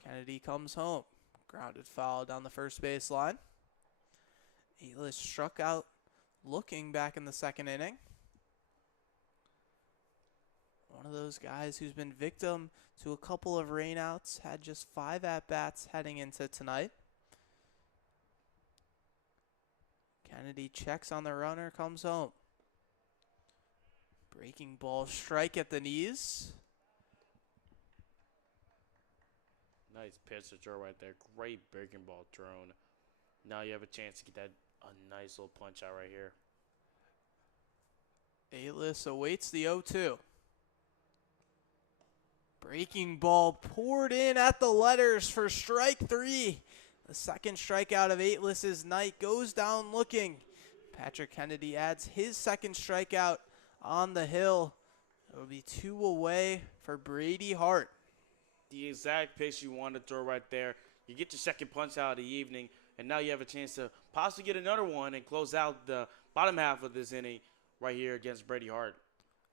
Kennedy comes home. Grounded foul down the first baseline. Aitless struck out looking back in the second inning. One of those guys who's been victim to a couple of rainouts, had just 5 at-bats heading into tonight. Kennedy checks on the runner, comes home. Breaking ball, strike at the knees. Nice pitch to throw right there. Great breaking ball thrown. Now you have a chance to get that a nice little punch out right here. Aitless awaits the 0-2. Breaking ball poured in at the letters for strike 3. The second strikeout of Aitless's night goes down looking. Patrick Kennedy adds his second strikeout on the hill. It will be 2 away for Brady Hart. The exact pitch you want to throw right there. You get your second punch out of the evening, and now you have a chance to possibly get another one and close out the bottom half of this inning right here against Brady Hart.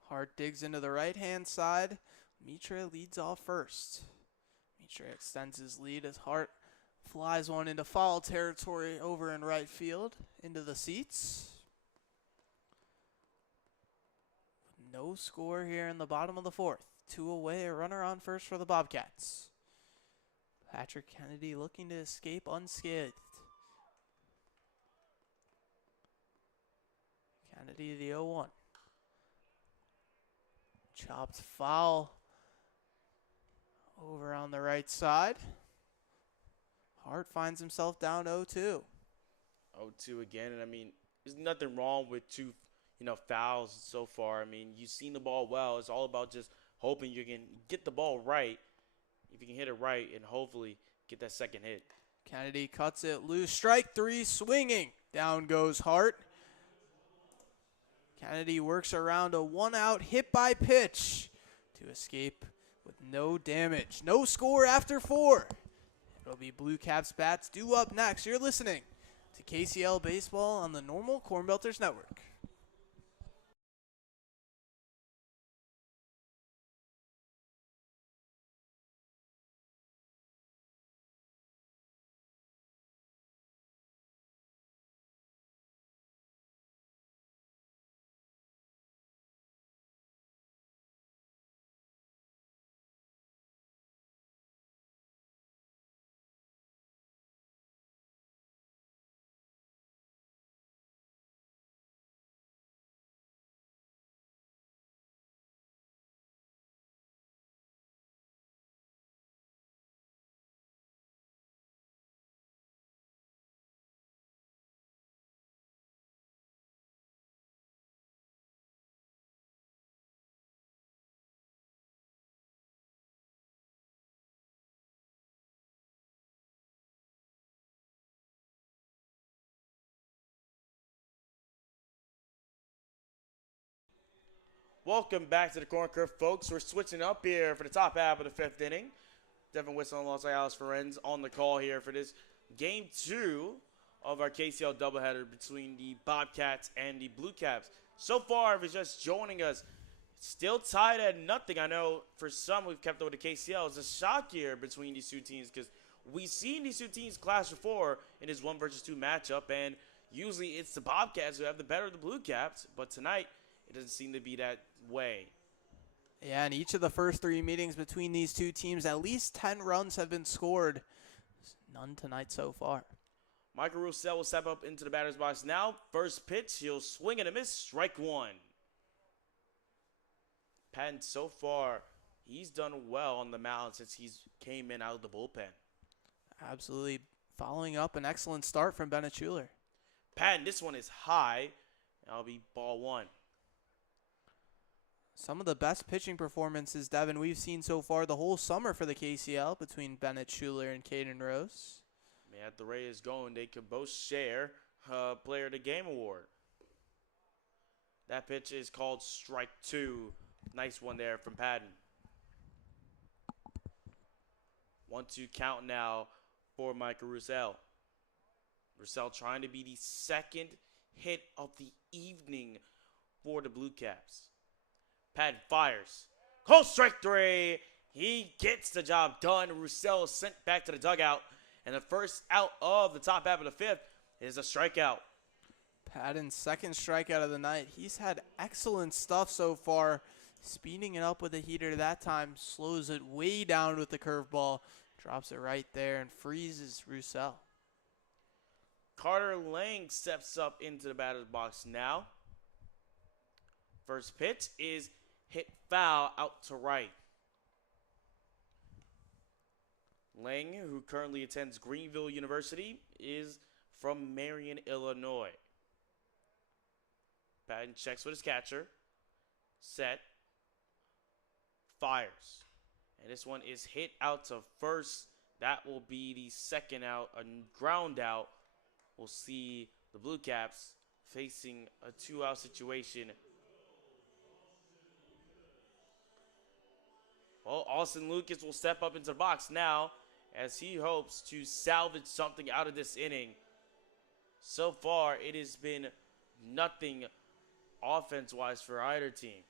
Hart digs into the right-hand side. Mitra leads off first. Mitra extends his lead as Hart flies one into foul territory over in right field, into the seats. No score here in the bottom of the 4th. 2 away, a runner on first for the Bobcats. Patrick Kennedy looking to escape unscathed. Kennedy the 0-1. Chopped foul over on the right side. Hart finds himself down 0-2. 0-2 again, and I mean, there's nothing wrong with 2, fouls so far. I mean, you've seen the ball well. It's all about just hoping you can get the ball right. If you can hit it right and hopefully get that second hit. Kennedy cuts it loose. Strike 3, swinging. Down goes Hart. Kennedy works around a 1-out hit by pitch to escape with no damage. No score after 4. It'll be BlueCaps bats due up next. You're listening to KCL Baseball on the Normal Corn Belters Network. Welcome back to the Corn Curve, folks. We're switching up here for the top half of the 5th inning. Devin Witson alongside Alex Ferencz on the call here for this Game 2 of our KCL doubleheader between the Bobcats and the BlueCaps. So far, if it's just joining us, still tied at nothing. I know for some we've kept over the KCL. It's a shock here between these two teams because we've seen these two teams clash before in this 1 versus 2 matchup, and usually it's the Bobcats who have the better of the BlueCaps, but tonight it doesn't seem to be that way. Yeah, in each of the first 3 meetings between these two teams, at least 10 runs have been scored. None tonight so far. Michael Roussel will step up into the batter's box now. First pitch, he'll swing and a miss, strike 1. Patton, so far, he's done well on the mound since he's came in out of the bullpen. Absolutely following up an excellent start from Bennett Schuler. Patton, this one is high. That'll be ball 1. Some of the best pitching performances, Devin, we've seen so far the whole summer for the KCL between Bennett Schuler and Caden Rose. Man, at the rate is going, they could both share Player of the Game award. That pitch is called strike 2. Nice one there from Patton. 1-2 count now for Michael Roussel. Roussel trying to be the second hit of the evening for the BlueCaps. Patton fires. Close strike 3. He gets the job done. Roussel is sent back to the dugout. And the first out of the top half of the 5th is a strikeout. Patton's second strikeout of the night. He's had excellent stuff so far. Speeding it up with a heater that time. Slows it way down with the curveball. Drops it right there and freezes Roussel. Carter Lang steps up into the batter's box now. First pitch is hit foul out to right. Lang, who currently attends Greenville University, is from Marion, Illinois. Patton checks with his catcher. Set. Fires. And this one is hit out to first. That will be the second out, a ground out. We'll see the BlueCaps facing a 2-out situation. Well, Austin Lucas will step up into the box now as he hopes to salvage something out of this inning. So far, it has been nothing offense-wise for either team.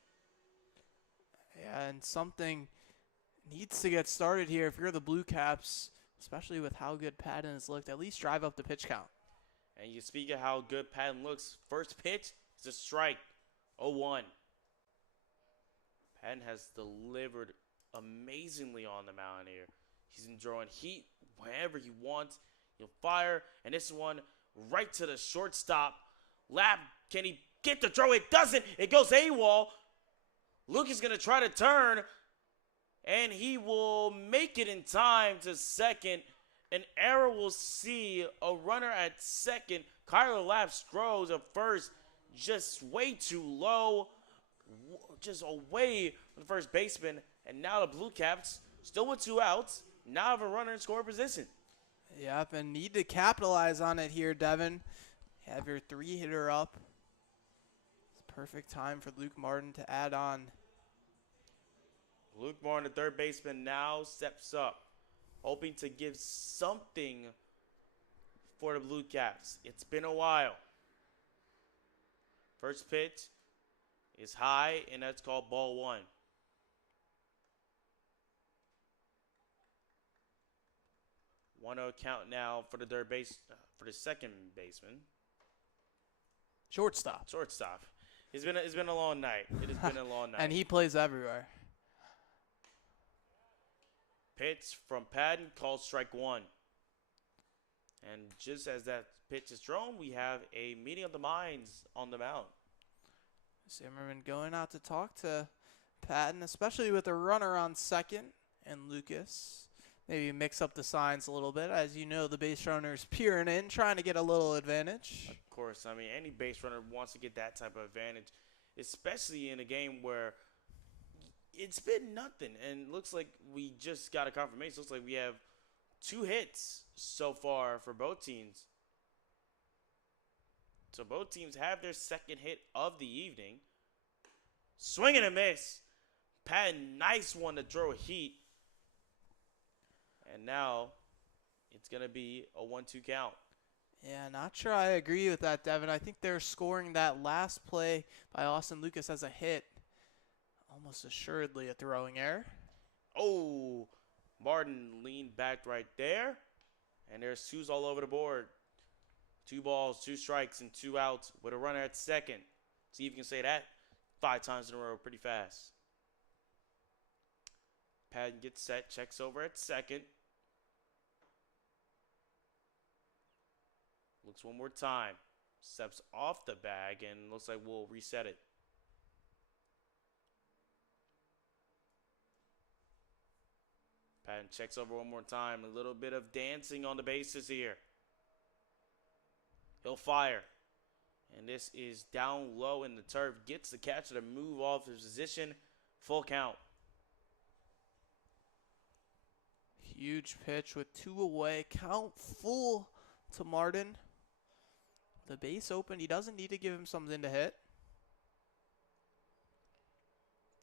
Yeah, and something needs to get started here if you're the BlueCaps, especially with how good Patton has looked. At least drive up the pitch count. And you speak of how good Patton looks. First pitch is a strike, 0-1. Patton has delivered amazingly on the mound here. He's enjoying heat wherever he wants. He'll fire, and this one right to the shortstop. Lab, can he get the throw? It doesn't. It goes AWOL. Luke is going to try to turn, and he will make it in time to second. An error will see a runner at second. Kyler Laps throws at first, just way too low, just away from the first baseman. And now the BlueCaps, still with 2 outs, now have a runner in score position. Yep, and need to capitalize on it here, Devin. Have your 3-hitter up. It's perfect time for Luke Martin to add on. Luke Martin, the third baseman, now steps up, hoping to give something for the BlueCaps. It's been a while. First pitch is high, and that's called ball 1. One out count now for the for the second baseman. Shortstop. It's been a long night. It has been a long night. And he plays everywhere. Pitch from Patton called strike 1. And just as that pitch is thrown, we have a meeting of the minds on the mound. Zimmerman going out to talk to Patton, especially with a runner on second and Lucas. Maybe mix up the signs a little bit. As you know, the base runner's peering in, trying to get a little advantage. Of course. I mean, any base runner wants to get that type of advantage, especially in a game where it's been nothing. And looks like we just got a confirmation. Looks like we have 2 hits so far for both teams. So both teams have their second hit of the evening. Swing and a miss. Patton, nice one to throw heat. And now it's going to be a 1-2 count. Yeah, not sure I agree with that, Devin. I think they're scoring that last play by Austin Lucas as a hit. Almost assuredly a throwing error. Oh, Martin leaned back right there. And there's 2s all over the board. 2 balls, 2 strikes, and 2 outs with a runner at second. See if you can say that 5 times in a row pretty fast. Patton gets set, checks over at second. Looks one more time. Steps off the bag and looks like we'll reset it. Patton checks over one more time. A little bit of dancing on the bases here. He'll fire. And this is down low in the turf. Gets the catcher to move off his position. Full count. Huge pitch with 2 away. Count full to Martin. The base open. He doesn't need to give him something to hit.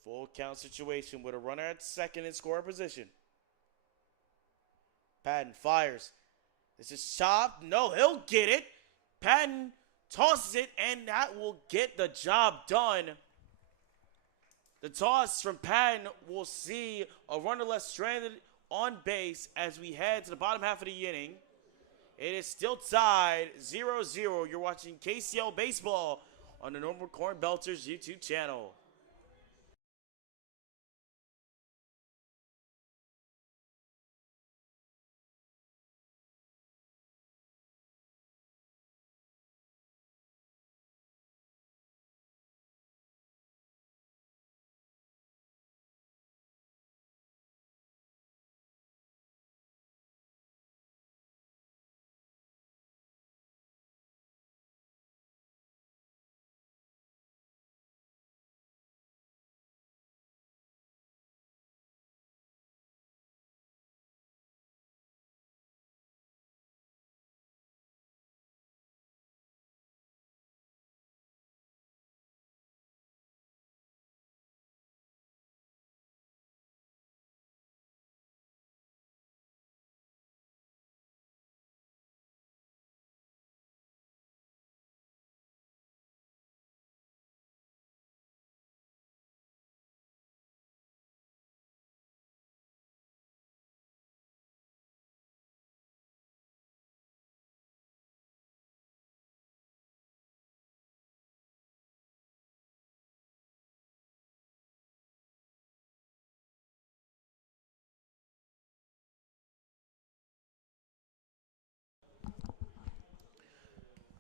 Full count situation with a runner at second in score position. Patton fires. This is chopped. No, he'll get it. Patton tosses it, and that will get the job done. The toss from Patton will see a runner left stranded on base as we head to the bottom half of the inning. It is still tied 0-0. You're watching KCL Baseball on the Normal Corn Belters YouTube channel.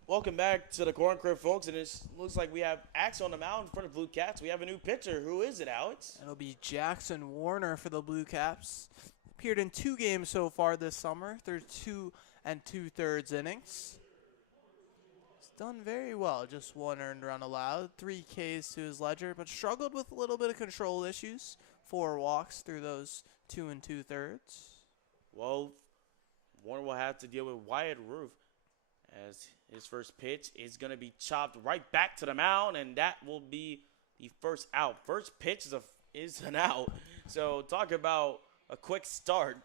Welcome back to the Corn Crib, folks. And it looks like we have Axe on the mound in front of BlueCaps. We have a new pitcher. Who is it, Alex? It'll be Jackson Warner for the BlueCaps. Appeared in 2 games so far this summer. They're 2 2/3 innings. He's done very well. Just 1 earned run allowed, 3 Ks to his ledger, but struggled with a little bit of control issues. 4 walks through those 2 2/3. Well, Warner will have to deal with Wyatt Roof as his first pitch is going to be chopped right back to the mound, and that will be the first out. First pitch is an out. So talk about a quick start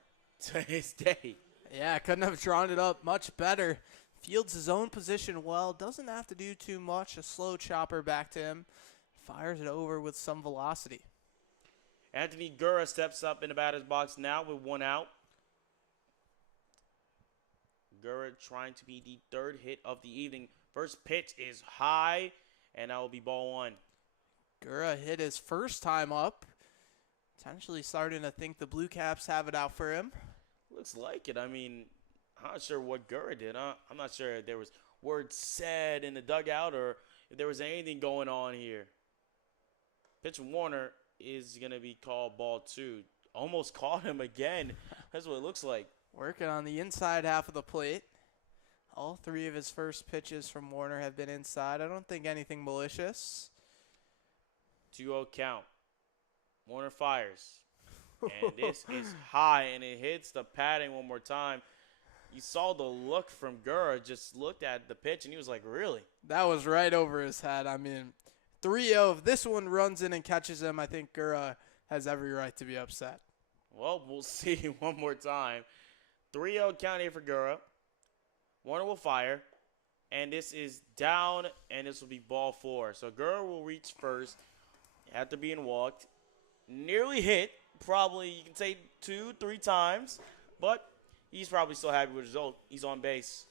to his day. Yeah, couldn't have drawn it up much better. Fields his own position well. Doesn't have to do too much. A slow chopper back to him. Fires it over with some velocity. Anthony Gura steps up in the batter's box now with 1 out. Gura trying to be the 3rd hit of the evening. First pitch is high, and that will be ball 1. Gura hit his first time up. Potentially starting to think the BlueCaps have it out for him. Looks like it. I mean, I'm not sure what Gura did. I'm not sure if there was words said in the dugout or if there was anything going on here. Pitch from Warner is going to be called ball 2. Almost caught him again. That's what it looks like. Working on the inside half of the plate. All 3 of his first pitches from Warner have been inside. I don't think anything malicious. 2-0 count. Warner fires. And this is high, and it hits the padding one more time. You saw the look from Gura, just looked at the pitch, and he was like, really? That was right over his head. I mean, 3-0. If this one runs in and catches him, I think Gura has every right to be upset. Well, we'll see one more time. 3-0 count here for Gura. Warner will fire. And this is down, and this will be ball 4. So Gura will reach first after being walked. Nearly hit. Probably, you can say 2-3 times. But he's probably still happy with the result. He's on base.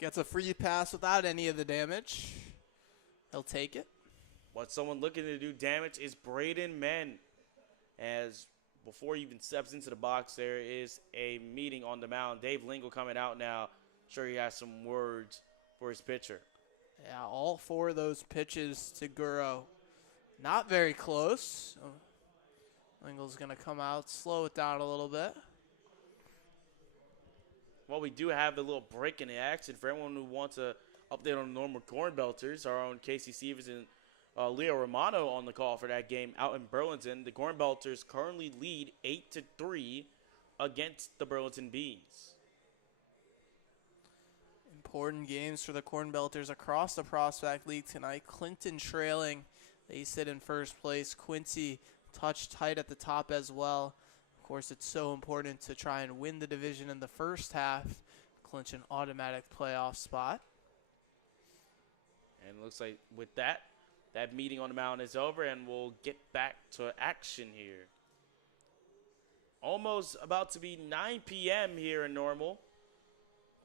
Gets a free pass without any of the damage. He'll take it. What someone looking to do damage is Braden Men. As before he even steps into the box, there is a meeting on the mound. Dave Lingle coming out now. I'm sure he has some words for his pitcher. Yeah, all 4 of those pitches to Gura. Not very close. Lingle's going to come out, slow it down a little bit. Well, we do have a little break in the action for anyone who wants to update on normal corn belters. Our own Casey Stevens and Leo Romano on the call for that game out in Burlington. The Corn Belters currently lead 8-3 against the Burlington Bees. Important games for the Corn Belters across the Prospect League tonight. Clinton trailing. They sit in first place. Quincy touched tight at the top as well. Of course, it's so important to try and win the division in the first half. clinch an automatic playoff spot. And it looks like with that meeting on the mound is over, and we'll get back to action here. Almost about to be 9 p.m. here in Normal.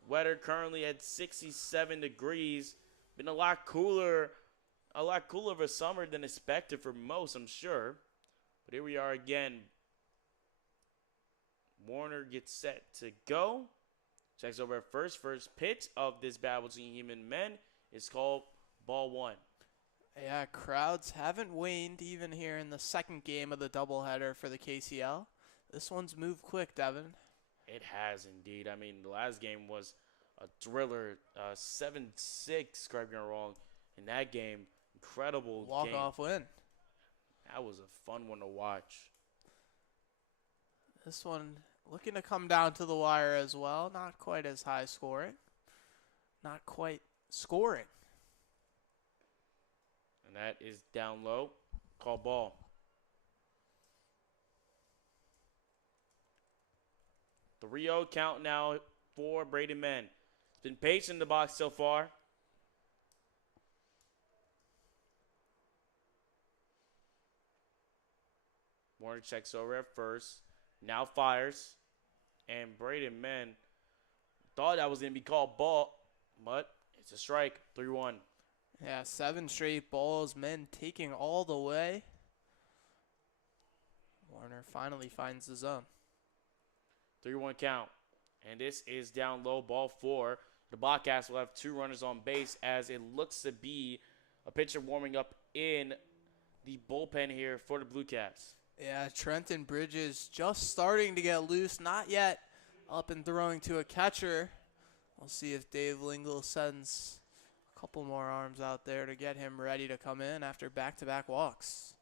Weather currently at 67 degrees. Been a lot cooler of a summer than expected for most, I'm sure. But here we are again. Warner gets set to go. Checks over at first. First pitch of this battle between him and men is called ball one. Yeah, crowds haven't waned even here in the second game of the doubleheader for the KCL. This one's moved quick, Devin. It has indeed. I mean, the last game was a thriller, 7-6, correct me if I'm wrong. In that game, incredible Walk-off win. That was a fun one to watch. This one looking to come down to the wire as well. Not quite as high scoring. Not quite scoring. And that is down low. Call ball. 3-0 count now for Braden Men. Been patient in the box so far. Warner checks over at first. Now fires. And Braden Men thought that was going to be called ball, but it's a strike. 3-1. Yeah, 7 straight balls. Men taking all the way. Warner finally finds the zone. 3-1 count. And this is down low, ball 4. The Bobcats will have 2 runners on base as it looks to be a pitcher warming up in the bullpen here for the BlueCaps. Yeah, Trenton Bridges just starting to get loose. Not yet up and throwing to a catcher. We'll see if Dave Lingle sends a couple more arms out there to get him ready to come in after back-to-back walks.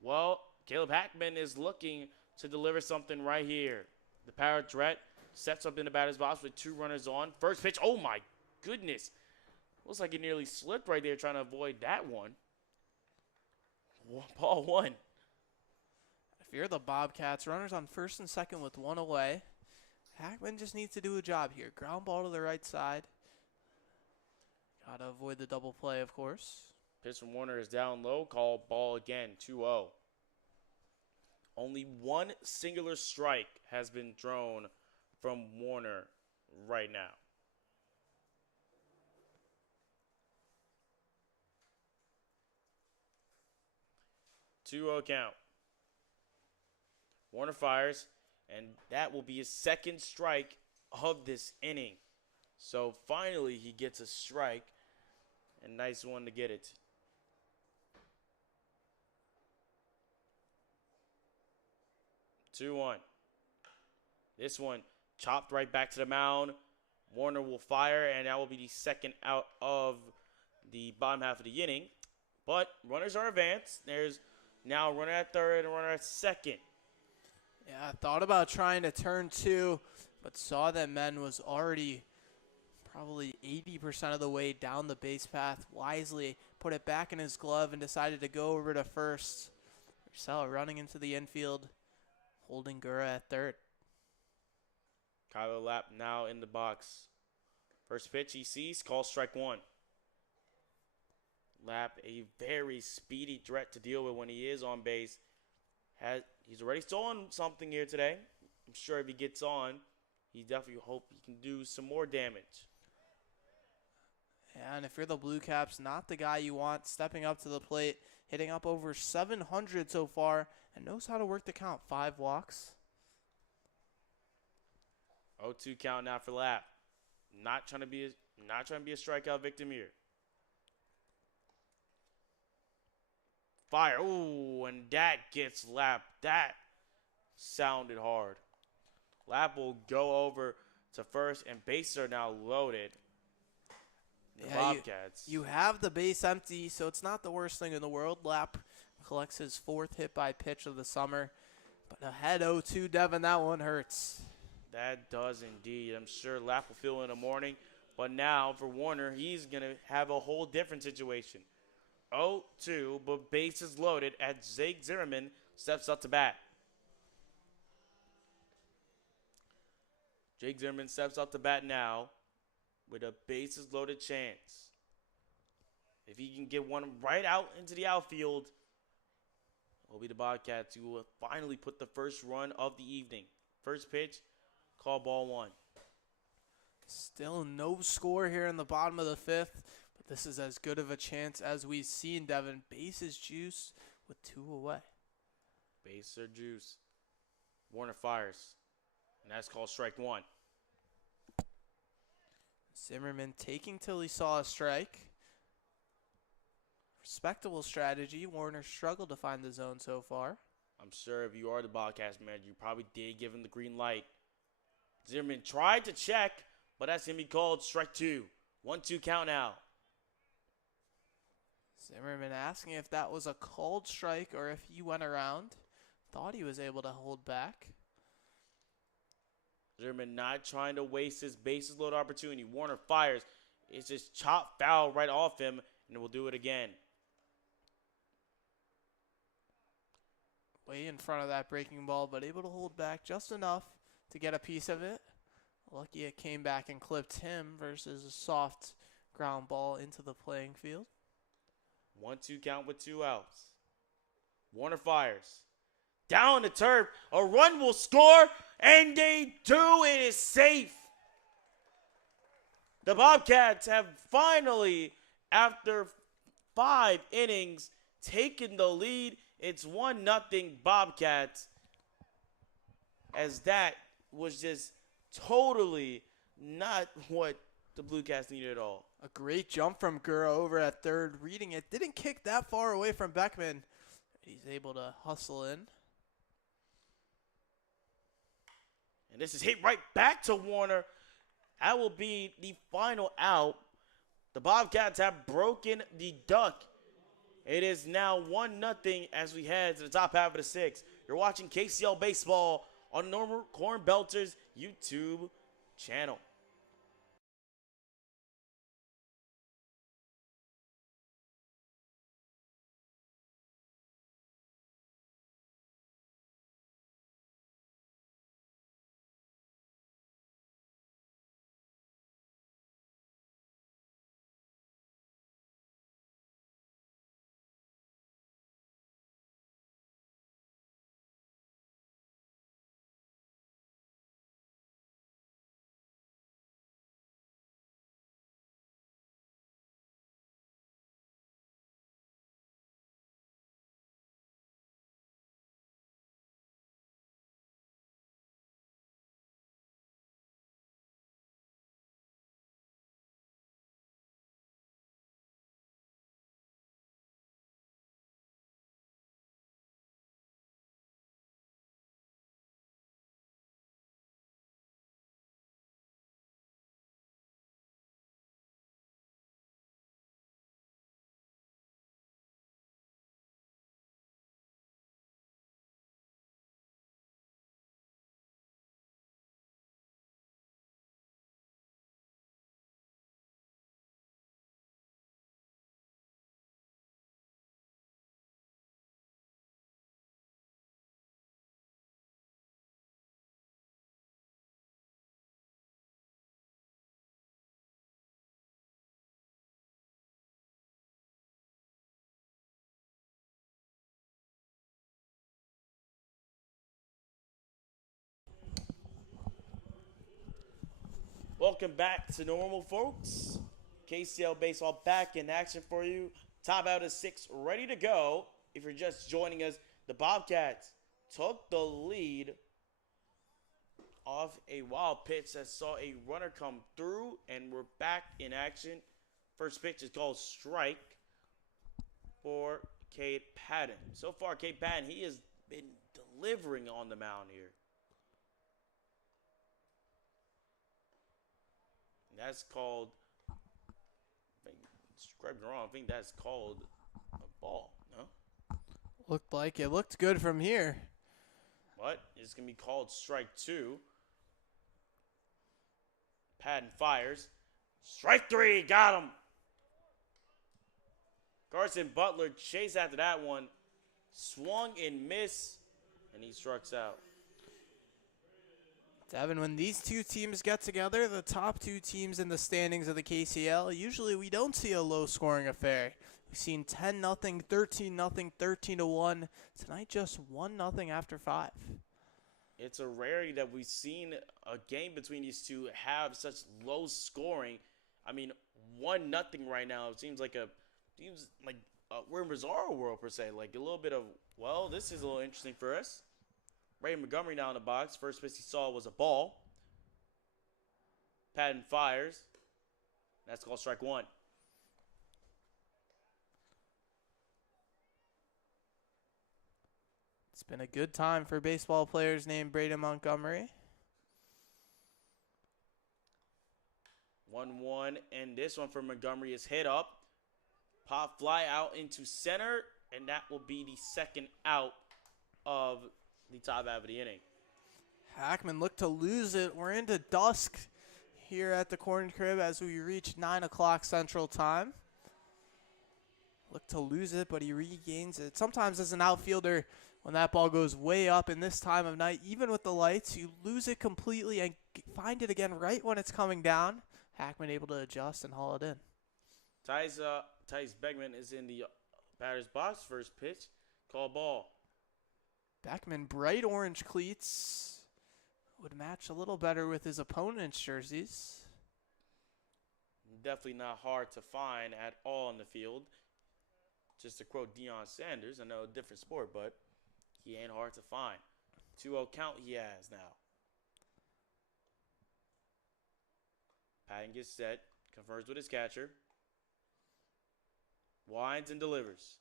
Well, Caleb Hackman is looking to deliver something right here. The power threat sets up in the batter's box with 2 runners on. First pitch, oh my goodness. Looks like he nearly slipped right there trying to avoid that one. Ball 1. If you're the Bobcats, runners on first and second with 1 away. Hackman just needs to do a job here. Ground ball to the right side. Got to avoid the double play, of course. Pitch from Warner is down low. Call ball again, 2-0. Only 1 singular strike has been thrown from Warner right now. 2-0 count. Warner fires, and that will be his 2nd strike of this inning. So finally he gets a strike, and nice one to get it. 2-1. This one chopped right back to the mound. Warner will fire, and that will be the 2nd out of the bottom half of the inning. But runners are advanced. There's now a runner at 3rd and a runner at 2nd. Yeah, I thought about trying to turn 2, but saw that Men was already probably 80% of the way down the base path. Wisely put it back in his glove and decided to go over to first. Marcelo running into the infield, holding Gura at 3rd. Kyler Lapp now in the box. First pitch he sees, call strike 1. Lapp, a very speedy threat to deal with when he is on base. He's already stolen something here today. I'm sure if he gets on, he definitely hope he can do some more damage. And if you're the BlueCaps, not the guy you want stepping up to the plate, hitting up over 700 so far, and knows how to work the count. 5 walks. 0-2 count now for Lapp. Not trying to be a strikeout victim here. Fire. Ooh, and that gets Lapp. That sounded hard. Lapp will go over to first, and bases are now loaded. The Bobcats. You have the base empty, so it's not the worst thing in the world. Lapp collects his 4th hit by pitch of the summer. But ahead 0-2, Devin, that one hurts. That does indeed. I'm sure Lapp will feel in the morning. But now for Warner, he's going to have a whole different situation. 0-2, but bases loaded as Zig Zimmerman steps up to bat. Jake Zimmerman steps up to bat now with a bases loaded chance. If he can get one right out into the outfield, it'll be the Bobcats who will finally put the first run of the evening. First pitch, call ball 1. Still no score here in the bottom of the 5th, but this is as good of a chance as we've seen, Devin. Bases juice with 2 away. Base or juice. Warner fires, and that's called strike 1. Zimmerman taking till he saw a strike. Respectable strategy. Warner struggled to find the zone so far. I'm sure if you are the Bobcats manager, you probably did give him the green light. Zimmerman tried to check, but that's going to be called strike 2. 1-2 count now. Zimmerman asking if that was a called strike or if he went around. Thought he was able to hold back. Zimmerman not trying to waste his bases load opportunity. Warner fires. It's just chop foul right off him, and we'll do it again. Way in front of that breaking ball, but able to hold back just enough to get a piece of it. Lucky it came back and clipped him versus a soft ground ball into the playing field. 1-2 count with 2 outs. Warner fires. Down the turf. A run will score, and they do. It is safe. The Bobcats have finally, after 5 innings, taken the lead. It's 1-0 Bobcats, as that was just totally not what the BlueCats needed at all. A great jump from Gura over at third, reading it. Didn't kick that far away from Beckman. He's able to hustle in. And this is hit right back to Warner. That will be the final out. The Bobcats have broken the duck. It is now 1-0 as we head to the top half of the 6th. You're watching KCL Baseball on Normal Corn Belters YouTube channel. Welcome back to normal, folks. KCL Baseball back in action for you. Top out of 6 ready to go. If you're just joining us, the Bobcats took the lead off a wild pitch that saw a runner come through, and we're back in action. First pitch is called strike for Cade Patton. So far, Cade Patton, he has been delivering on the mound here. That's called, I think, described it wrong. I think that's called a ball, no? Looked like it. Looked good from here. But it's going to be called strike 2. Patton fires. Strike 3, got him. Carson Butler chased after that one. Swung and missed, and he strikes out. Devin, when these two teams get together, the top two teams in the standings of the KCL, usually we don't see a low-scoring affair. We've seen 10-0, 13-0, 13-1. Tonight, just 1-0 after 5. It's a rarity that we've seen a game between these two have such low scoring. I mean, 1-0 right now. It seems like we're in Bizarro world per se. Like a little bit of, well, this is a little interesting for us. Ray Montgomery now in the box. First pitch he saw was a ball. Patton fires. That's called strike one. It's been a good time for baseball players named Braden Montgomery. 1-1, and this one for Montgomery is hit up. Pop fly out into center, and that will be the second out of the top half of the inning. Hackman looked to lose it. We're into dusk here at the Corn Crib as we reach 9 o'clock Central Time. Looked to lose it, but he regains it. Sometimes as an outfielder, when that ball goes way up in this time of night, even with the lights, you lose it completely and find it again right when it's coming down. Hackman able to adjust and haul it in. Tice Beckman is in the batter's box. First pitch, call ball. Beckman, bright orange cleats, would match a little better with his opponent's jerseys. Definitely not hard to find at all in the field. Just to quote Deion Sanders, I know a different sport, but he ain't hard to find. 2-0 count he has now. Patton gets set, confers with his catcher. Winds and delivers.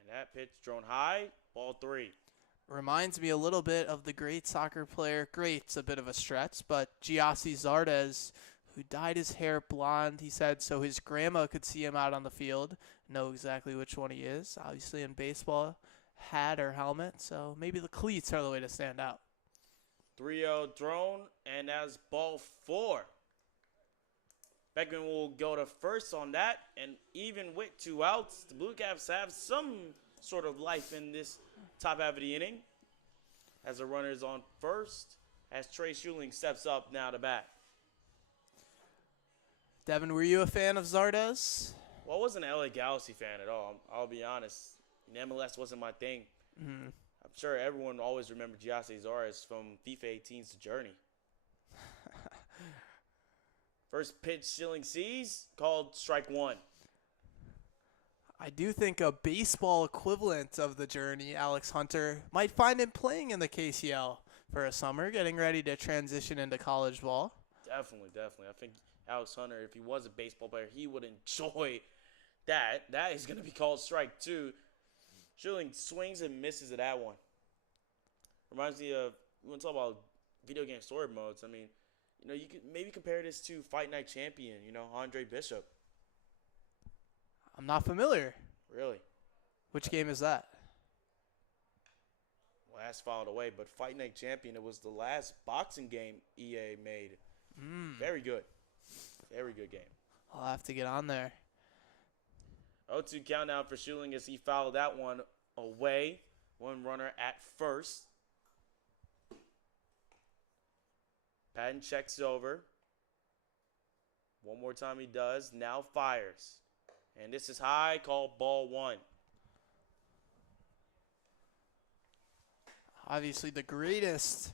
And that pitch thrown high, ball 3. Reminds me a little bit of the great soccer player, great's a bit of a stretch, but Giassi Zardes, who dyed his hair blonde, he said, so his grandma could see him out on the field, know exactly which one he is. Obviously in baseball, hat or helmet, so maybe the cleats are the way to stand out. 3-0 thrown, and that's ball 4. Beckman will go to first on that, and even with 2 outs, the BlueCaps have some sort of life in this top half of the inning. As the runner is on first, as Trey Schuling steps up now to bat. Devin, were you a fan of Zardes? Well, I wasn't an LA Galaxy fan at all. I'll be honest. MLS wasn't my thing. Mm-hmm. I'm sure everyone always remembers Giassi Zardes from FIFA 18's Journey. First pitch Schilling sees, called strike 1. I do think a baseball equivalent of the Journey, Alex Hunter, might find him playing in the KCL for a summer, getting ready to transition into college ball. Definitely. I think Alex Hunter, if he was a baseball player, he would enjoy that. That is going to be called strike 2. Schilling swings and misses at that one. Reminds me of, we want to talk about video game story modes. I mean, you could maybe compare this to Fight Night Champion, Andre Bishop. I'm not familiar. Really? Which game is that? Last filed away, but Fight Night Champion, it was the last boxing game EA made. Very good. Very good game. I'll have to get on there. 0-2 countdown for Schuling as he fouled that one away. One runner at first. Patton checks over. One more time he does. Now fires. And this is high, called ball 1. Obviously, the greatest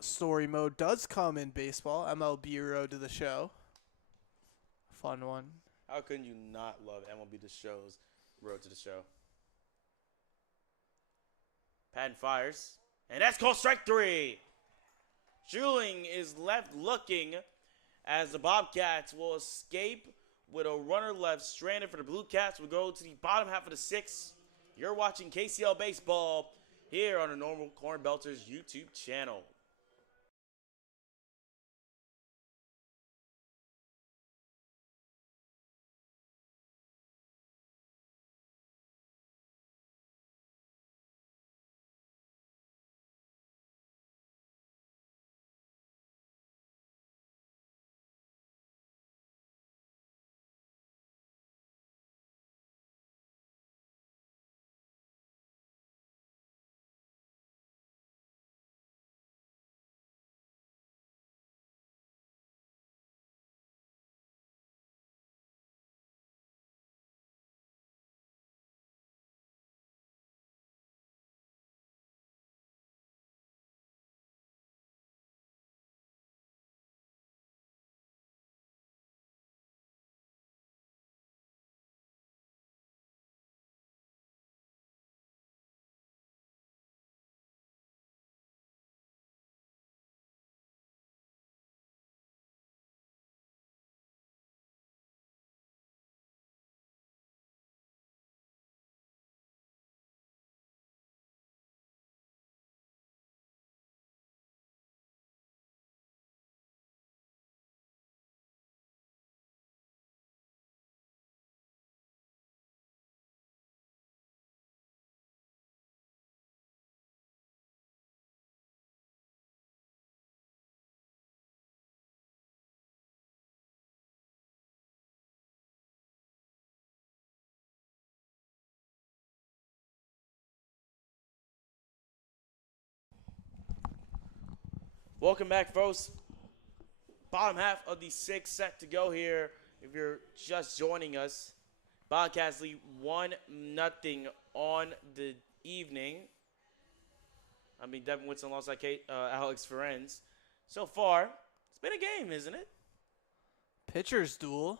story mode does come in baseball. MLB Road to the Show. Fun one. How couldn't you not love MLB The Show's Road to the Show? Patton fires. And that's called strike 3. Schuling is left looking as the Bobcats will escape with a runner left stranded for the BlueCaps. We'll go to the bottom half of the 6th. You're watching KCL Baseball here on the Normal Corn Belters YouTube channel. Welcome back, folks. Bottom half of the sixth set to go here. If you're just joining us, Bobcats lead 1-0 on the evening. Devin Witson alongside Alex Ferencz. So far, it's been a game, isn't it? Pitcher's duel.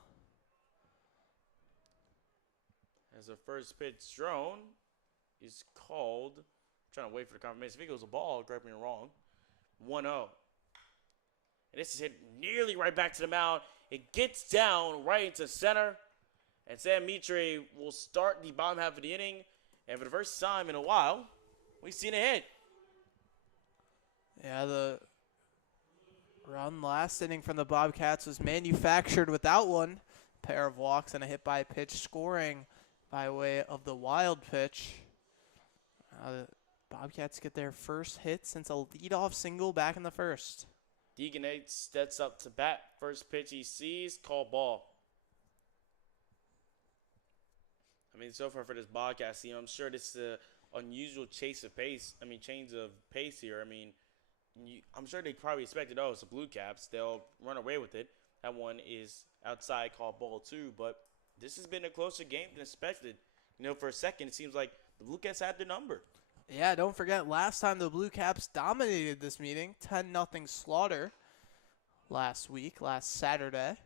As the first pitch thrown is called. I'm trying to wait for the confirmation. I think it was a ball, correct me if I'm wrong. 1-0. And this is hit nearly right back to the mound. It gets down right into center. And Sam Mitre will start the bottom half of the inning. And for the first time in a while, we've seen a hit. Yeah, the run last inning from the Bobcats was manufactured without one. Pair of walks and a hit by pitch, scoring by way of the wild pitch. The Bobcats get their first hit since a leadoff single back in the first. Deacon Yates steps up to bat. First pitch he sees, call ball. So far for this Bobcats team, I'm sure this is an unusual change of pace here. I'm sure they probably expected, it's the BlueCaps. They'll run away with it. That one is outside, called ball 2. But this has been a closer game than expected. For a second, it seems like the BlueCats had their number. Yeah, don't forget, last time the BlueCaps dominated this meeting, 10-0 slaughter last Saturday.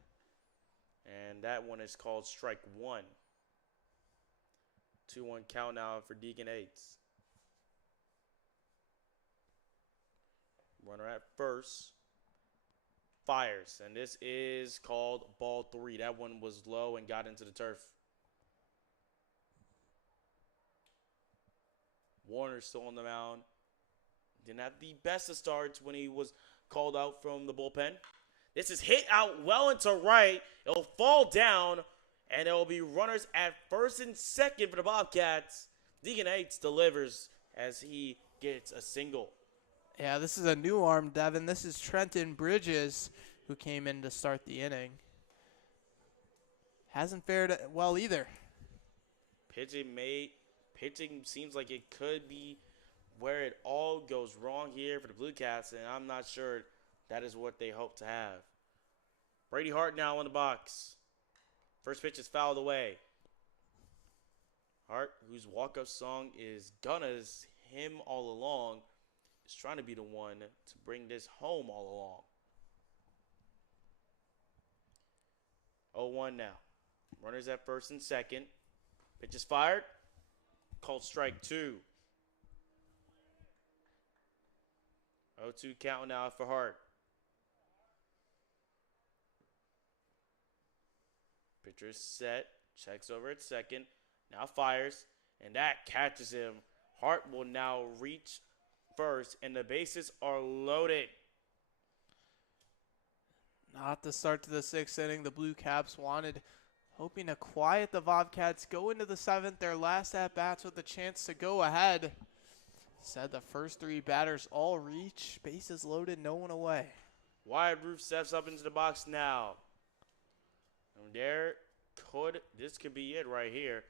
And that one is called strike 1. 2-1 count now for Deacon Yates. Runner at first. Fires. And this is called ball 3. That one was low and got into the turf. Warner's still on the mound. Didn't have the best of starts when he was called out from the bullpen. This is hit out well into right. It'll fall down, and there will be runners at first and second for the Bobcats. Deacon Yates delivers as he gets a single. Yeah, this is a new arm, Devin. This is Trenton Bridges, who came in to start the inning. Hasn't fared well either. Pitching seems like it could be where it all goes wrong here for the BlueCats, and I'm not sure that is what they hope to have. Brady Hart now in the box. First pitch is fouled away. Hart, whose walk-up song is Gunna's Him All Along, is trying to be the one to bring this home all along. 0-1 now. Runners at first and second. Pitch is fired. Called strike 2. 0-2 count now for Hart. Pitcher is set. Checks over at second. Now fires. And that catches him. Hart will now reach first. And the bases are loaded. Not the start to the sixth inning. The BlueCaps hoping to quiet the Bobcats, go into the seventh, their last at-bats with a chance to go ahead. Said the first 3 batters all reach. Bases loaded, no one away. Wyatt Roof steps up into the box now. And this could be it right here.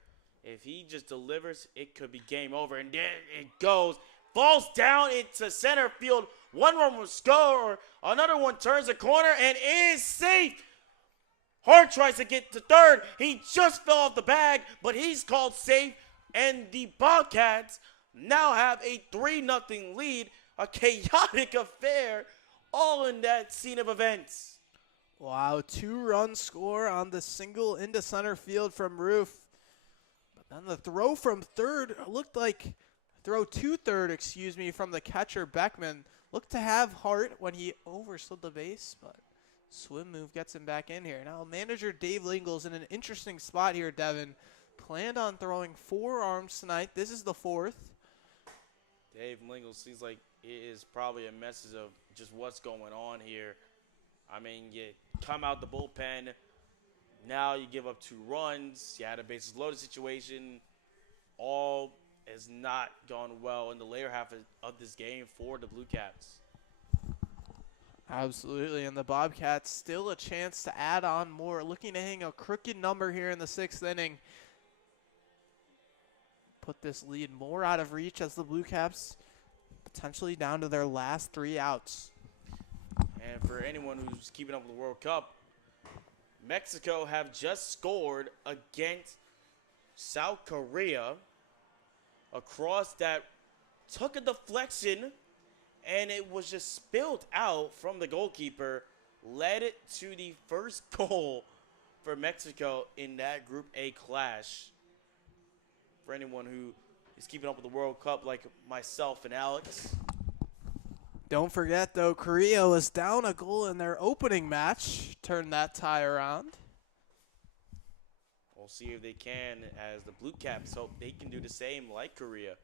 If he just delivers, it could be game over. And there it goes. Falls down into center field. One run will score. Another one turns the corner and is safe. Hart tries to get to third. He just fell off the bag, but he's called safe. And the Bobcats now have a 3-0 lead. A chaotic affair all in that scene of events. Wow, 2-run score on the single into center field from Roof. But then the throw from third from the catcher Beckman. Looked to have Hart when he overslid the base, but swim move gets him back in here. Now manager Dave Lingle's in an interesting spot here, Devin. Planned on throwing 4 arms tonight. This is the 4th. Dave Lingle seems like it is probably a message of just what's going on here. You come out the bullpen. Now you give up 2 runs. You had a bases loaded situation. All has not gone well in the later half of this game for the BlueCaps. Absolutely, and the Bobcats still a chance to add on more. Looking to hang a crooked number here in the 6th inning. Put this lead more out of reach as the BlueCaps potentially down to their last 3 outs. And for anyone who's keeping up with the World Cup, Mexico have just scored against South Korea across that, took a deflection, and it was just spilled out from the goalkeeper, led it to the first goal for Mexico in that Group A clash. For anyone who is keeping up with the World Cup like myself and Alex. Don't forget, though, Korea was down a goal in their opening match. Turned that tie around. We'll see if they can, as the BlueCaps hope they can do the same like Korea.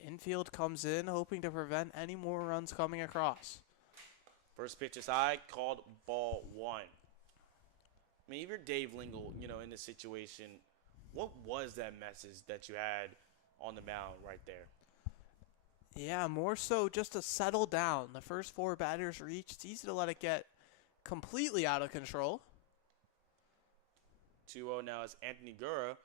Infield comes in, hoping to prevent any more runs coming across. First pitch is high, called ball 1. I mean, if you're Dave Lingle, in this situation, what was that message that you had on the mound right there? Yeah, more so just to settle down. The first 4 batters reached. It's easy to let it get completely out of control. 2-0 now is Anthony Gura.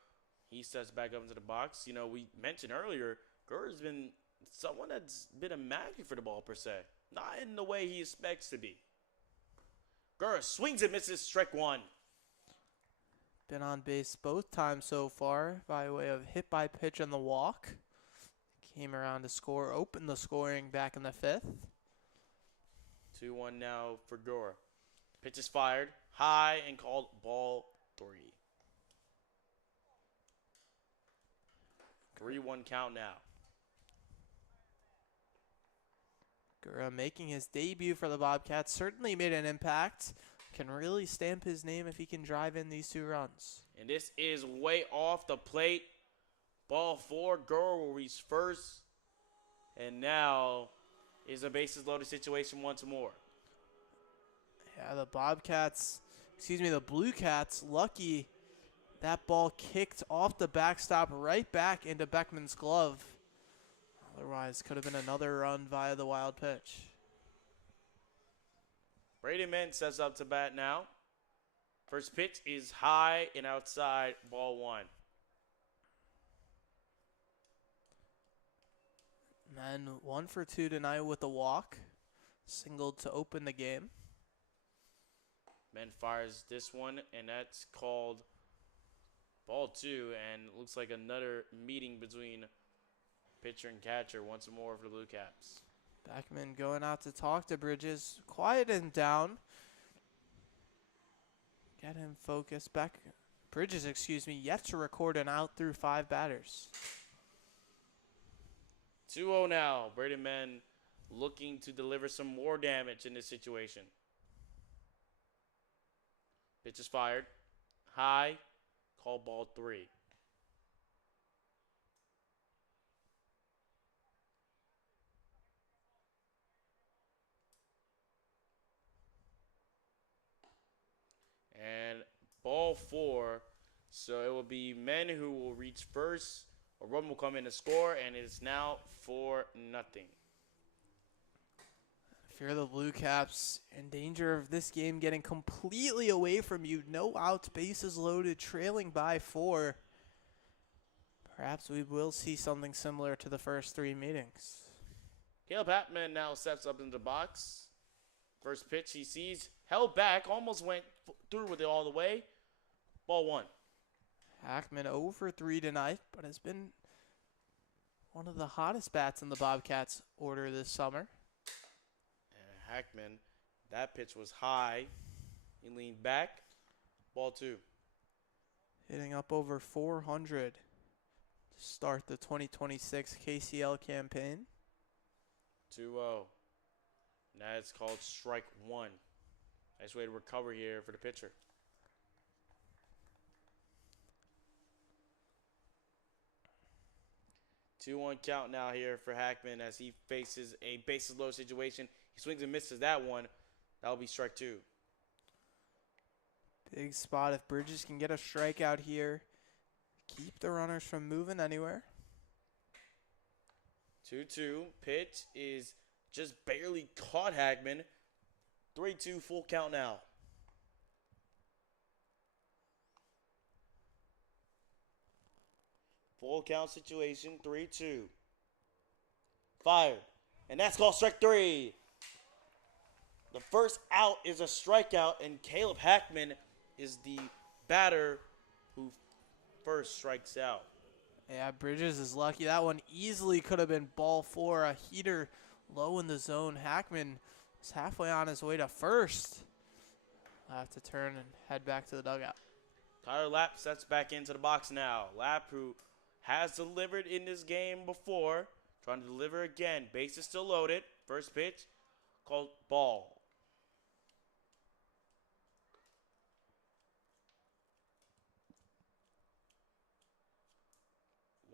He steps back up into the box. We mentioned earlier, Gura's been someone that's been a magnet for the ball per se. Not in the way he expects to be. Gura swings and misses, strike 1. Been on base both times so far by way of hit by pitch and the walk. Came around to score, opened the scoring back in the 5th. 2-1 now for Gura. Pitch is fired, high, and called ball 3. 3-1 count now. Gura making his debut for the Bobcats. Certainly made an impact. Can really stamp his name if he can drive in these 2 runs. And this is way off the plate. Ball 4, Gura will reach first. And now is a bases loaded situation once more. Yeah, the BlueCats, lucky that ball kicked off the backstop right back into Beckman's glove. Otherwise, could have been another run via the wild pitch. Brady Mann sets up to bat now. First pitch is high and outside, ball 1. Men 1 for 2 tonight with a walk. Singled to open the game. Man fires this one, and that's called ball 2. And looks like another meeting between pitcher and catcher once more for the BlueCaps. Beckman going out to talk to Bridges. Quiet him down. Get him focused. Bridges, yet to record an out through 5 batters. 2-0 now. Brady Mann looking to deliver some more damage in this situation. Pitch is fired. High. Call ball 3. And ball 4. So it will be men who will reach first. A run will come in to score, and it is now 4-0. If you're the BlueCaps, in danger of this game getting completely away from you, no outs, bases loaded, trailing by 4. Perhaps we will see something similar to the first 3 meetings. Caleb Hackman now steps up into the box. First pitch he sees, held back, almost went through with it all the way. Ball 1. Hackman 0 for 3 tonight, but has been one of the hottest bats in the Bobcats order this summer. And Hackman, that pitch was high. He leaned back. Ball 2. Hitting up over 400 to start the 2026 KCL campaign. 2-0. Now it's called strike 1. Nice way to recover here for the pitcher. 2-1 count now here for Hackman as he faces a bases loaded situation. He swings and misses that one. That'll be strike 2. Big spot if Bridges can get a strikeout here. Keep the runners from moving anywhere. 2-2. Pitch is just barely caught Hackman. 3-2 full count now. Full count situation, 3-2. Fired. And that's called strike 3. The first out is a strikeout, and Caleb Hackman is the batter who first strikes out. Yeah, Bridges is lucky. That one easily could have been ball 4. A heater low in the zone. Hackman is halfway on his way to first. I'll have to turn and head back to the dugout. Tyler Lapp steps back into the box now. Lapp, who has delivered in this game before, trying to deliver again. Base is still loaded. First pitch, called ball.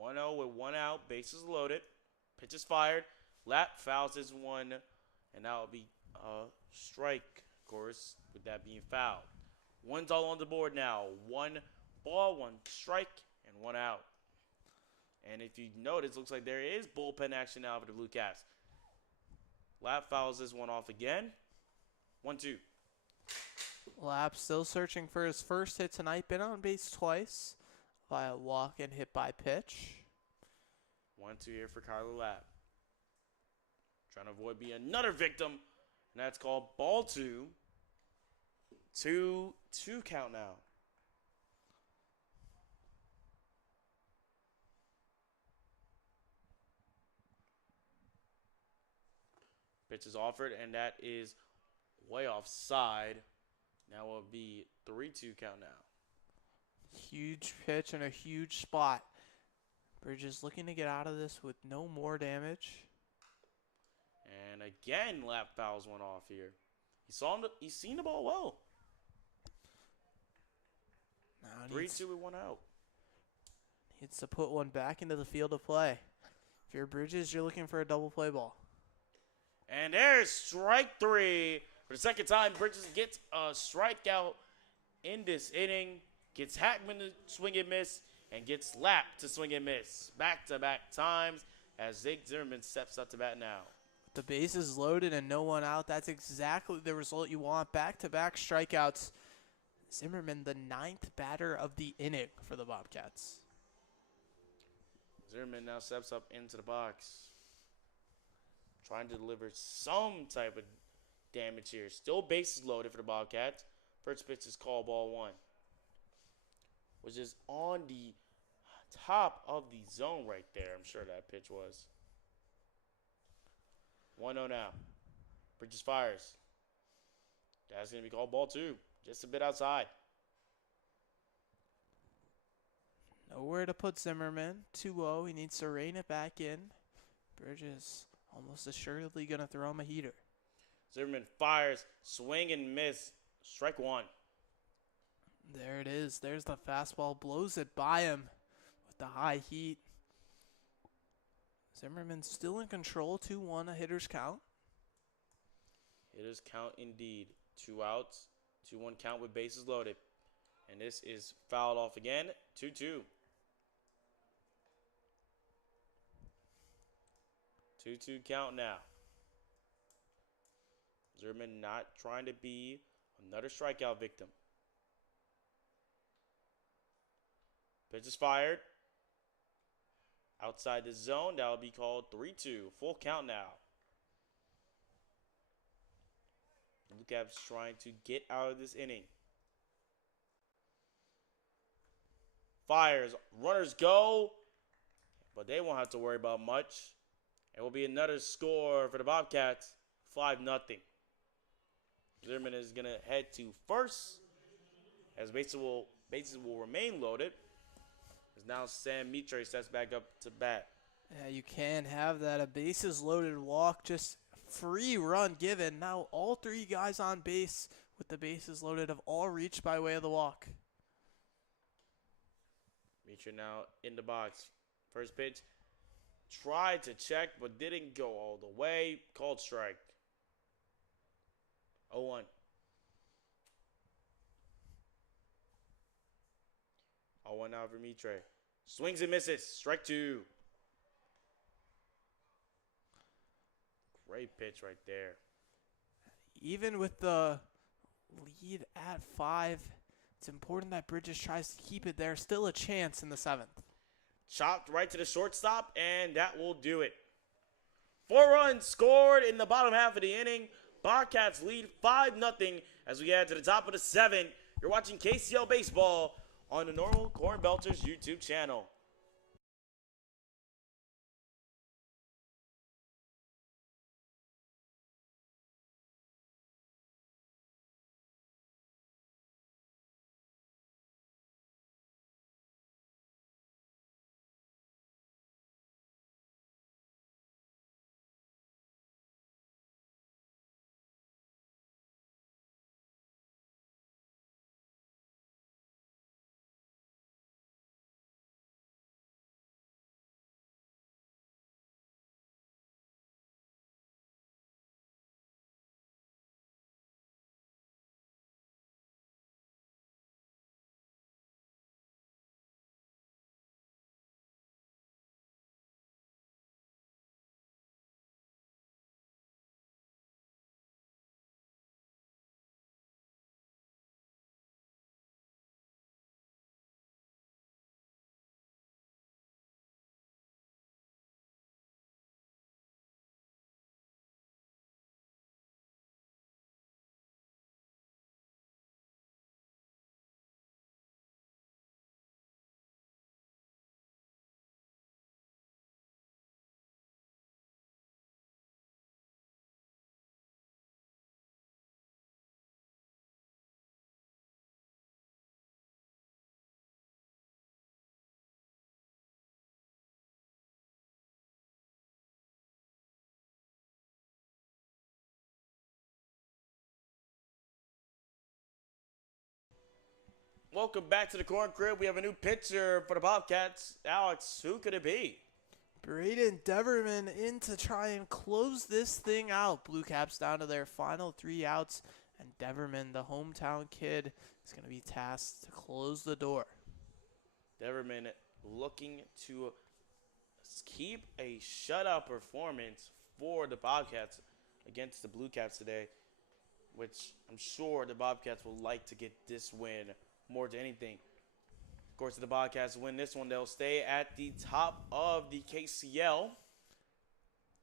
1-0 with 1 out. Bases loaded. Pitch is fired. Lapp fouls this one, and that will be a strike, of course, with that being fouled. One's all on the board now. 1 ball, 1 strike, and 1 out. And if you notice, looks like there is bullpen action now for the BlueCaps. Lapp fouls this one off again. 1-2. Lapp still searching for his first hit tonight. Been on base twice via walk and hit by pitch. 1-2 here for Tyler Lapp. Trying to avoid being another victim, and that's called ball 2. 2-2 count now. Pitch is offered, and that is way offside. Now will be 3-2 count now. Huge pitch and a huge spot. Bridges looking to get out of this with no more damage. And again, Lapp fouls one off here. He's seen the ball well. Now 3-2 with 1 out. Needs to put one back into the field of play. If you're Bridges, you're looking for a double play ball. And there's strike 3. For the second time, Bridges gets a strikeout in this inning. Gets Hackman to swing and miss, and gets Lapp to swing and miss. Back-to-back times as Zig Zimmerman steps up to bat now. With the bases loaded and no one out, that's exactly the result you want. Back-to-back strikeouts. Zimmerman, the 9th batter of the inning for the Bobcats. Zimmerman now steps up into the box, trying to deliver some type of damage here. Still bases loaded for the Bobcats. First pitch is called ball 1, which is on the top of the zone right there. I'm sure that pitch was. 1-0 now. Bridges fires. That's going to be called ball 2. Just a bit outside. Nowhere to put Zimmerman. 2-0. He needs to rein it back in. Bridges almost assuredly going to throw him a heater. Zimmerman fires. Swing and miss. Strike 1. There it is. There's the fastball. Blows it by him with the high heat. Zimmerman still in control. 2-1, a hitter's count. Hitter's count indeed. 2 outs. 2-1 count with bases loaded. And this is fouled off again. 2-2. 2-2 count now. Zimmerman not trying to be another strikeout victim. Pitch is fired. Outside the zone, that will be called 3-2. Full count now. BlueCaps trying to get out of this inning. Fires. Runners go, but they won't have to worry about much. It will be another score for the Bobcats, 5-0. Zimmerman is going to head to first as bases will remain loaded. As now Sam Mitre steps back up to bat. Yeah, you can have that. A bases loaded walk, just free run given. Now all 3 guys on base with the bases loaded have all reached by way of the walk. Mitre now in the box. First pitch. Tried to check, but didn't go all the way. Called strike. 0-1. 0-1 now for Mitre. Swings and misses. Strike 2. Great pitch right there. Even with the lead at 5, it's important that Bridges tries to keep it there. Still a chance in the 7th. Chopped right to the shortstop, and that will do it. 4 runs scored in the bottom half of the inning Bobcats lead 5-0 as we head to the top of the 7th. You're watching KCL Baseball on the Normal Corn Belters YouTube channel. Welcome back to the Corn Crib. We have a new pitcher for the Bobcats. Alex, who could it be? Braden Deverman in to try and close this thing out. BlueCaps down to their final 3 outs, and Deverman, the hometown kid, is going to be tasked to close the door. Deverman looking to keep a shutout performance for the Bobcats against the BlueCaps today, which I'm sure the Bobcats will like to get this win more than anything. Of course, if the Bobcats win this one, they'll stay at the top of the KCL.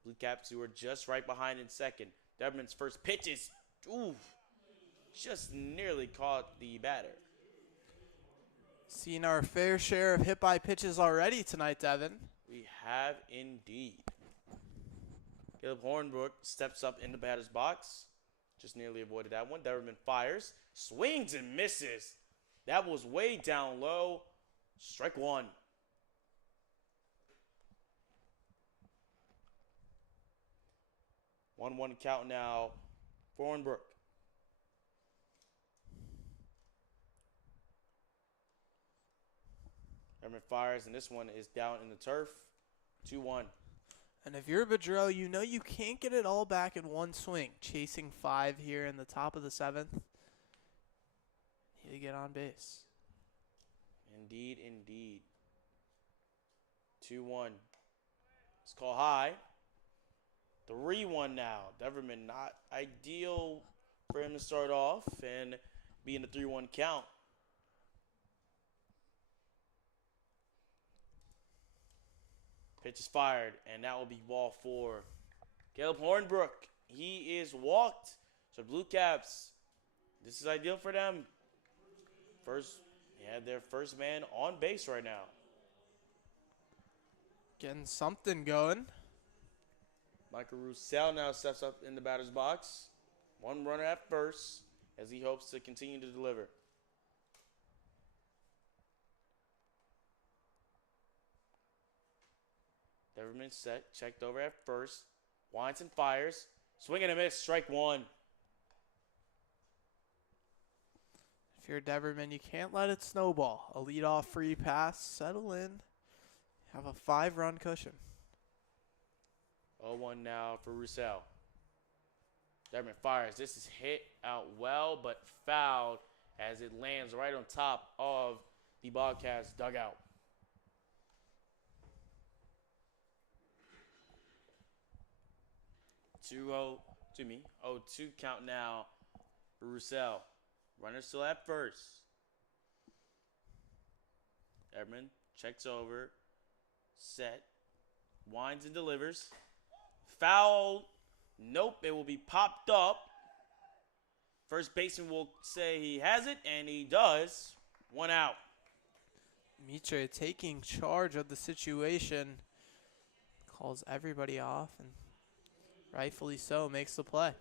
BlueCaps, who are just right behind in second. Deverman's first pitch is, just nearly caught the batter. Seen our fair share of hit by pitches already tonight, Devin. We have indeed. Caleb Hornbrook steps up in the batter's box. Just nearly avoided that one. Deverman fires, swings and misses. That was way down low. Strike one. 1-1 count now for Hornbrook. Deverman fires, and this one is down in the turf. 2-1. And if you're Bedreau, you know you can't get it all back in one swing. Chasing 5 here in the top of the 7th. Need to get on base. Indeed, indeed. 2-1. It's called high. 3-1 now. Deverman not ideal for him to start off and be in the 3-1 count. Pitch is fired, and that will be ball 4. Caleb Hornbrook, he is walked. So BlueCaps, this is ideal for them. They have their first man on base right now. Getting something going. Michael Roussel now steps up in the batter's box. 1 runner at first as he hopes to continue to deliver. Deverman set, checked over at first. Winds and fires. Swing and a miss, strike 1. If you're Deverman, you can't let it snowball. A leadoff free pass, settle in, have a 5-run cushion. 0-1 now for Roussel. Deverman fires. This is hit out well, but fouled as it lands right on top of the Bobcats dugout. Oh, 2 count now for Roussel. Runner still at first. Deverman checks over, set, winds and delivers. Foul. Nope, it will be popped up First baseman will say he has it, and he does. 1 out. Mitre taking charge of the situation. Calls everybody off, and rightfully so, makes the play.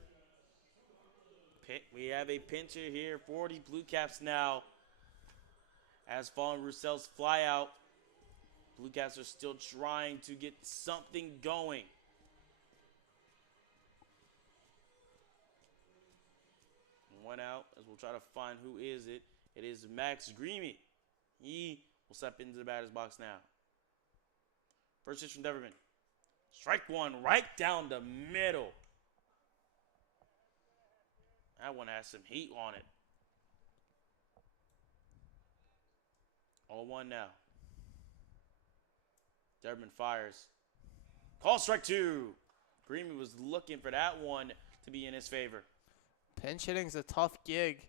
We have a pincher here for the BlueCaps now. As Fallen Roussel's fly out, BlueCaps are still trying to get something going. One out as we'll try to find who is it. It is Max Greamy. He will step into the batter's box now. First pitch from Deverman. Strike one right down the middle. That one has some heat on it. 0-1 now. Deverman fires. Call strike two. Greamy was looking for that one to be in his favor. Pinch hitting's a tough gig.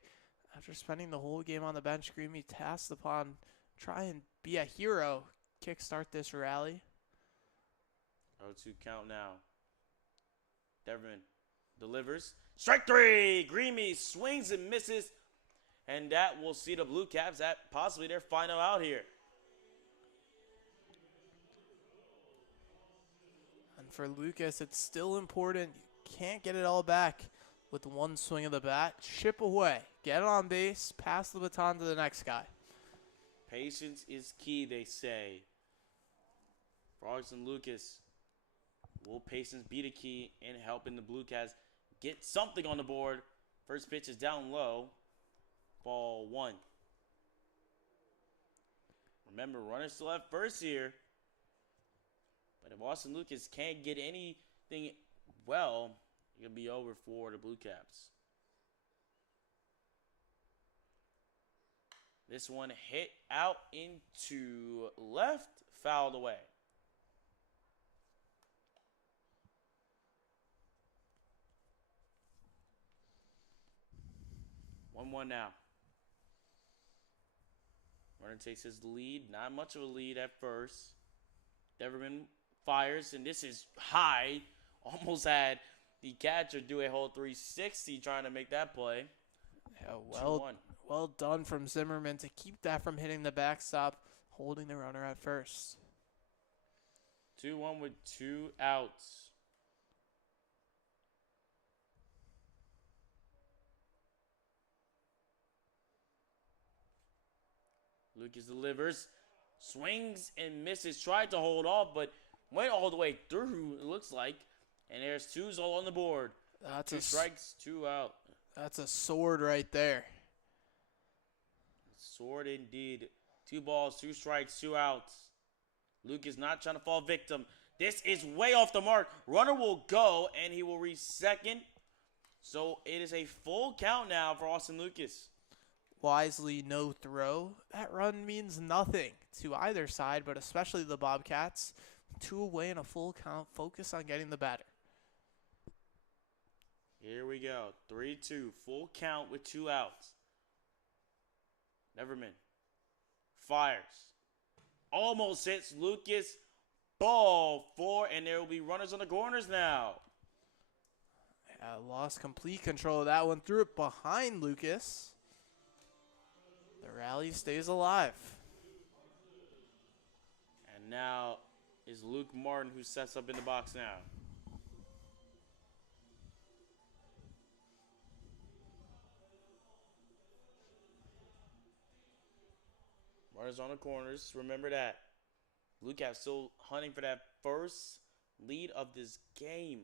After spending the whole game on the bench, Greamy tasked upon try and be a hero. Kickstart this rally. 0-2 count now. Deverman delivers. Strike three. Greamy swings and misses. And that will see the BlueCaps at possibly their final out here. And for Lucas, it's still important. You can't get it all back with one swing of the bat. Chip away. Get on base. Pass the baton to the next guy. Patience is key, they say. For Alex and Lucas, will patience be the key in helping the BlueCats get something on the board? First pitch is down low. Ball one. Remember, runners still at first here. But if Austin Lucas can't get anything well, it'll be over for the BlueCaps. This one hit out into left, fouled away. One now. Runner takes his lead. Not much of a lead at first. Deverman fires, and this is high. Almost had the catcher do a whole 360 trying to make that play. Yeah, 2-1. well done from Zimmerman to keep that from hitting the backstop, holding the runner at first. 2-1 with 2 outs. Lucas delivers, swings and misses, tried to hold off, but went all the way through, it looks like. And there's twos all on the board. That's 2 strikes, 2 out. That's a sword right there. Sword indeed. 2 balls, 2 strikes, 2 outs. Lucas not trying to fall victim. This is way off the mark. Runner will go, and he will reach second. So it is a full count now for Austin Lucas. Wisely no throw. That run means nothing to either side, but especially the Bobcats. 2 away in a full count. Focus on getting the batter. Here we go. 3-2. Full count with 2 outs. Deverman fires. Almost hits Lucas. Ball 4, and there will be runners on the corners now. Lost complete control of that one. Threw it behind Lucas. The rally stays alive. And now is Luke Martin who sets up in the box now. Runners on the corners. Remember that. BlueCaps still hunting for that first lead of this game.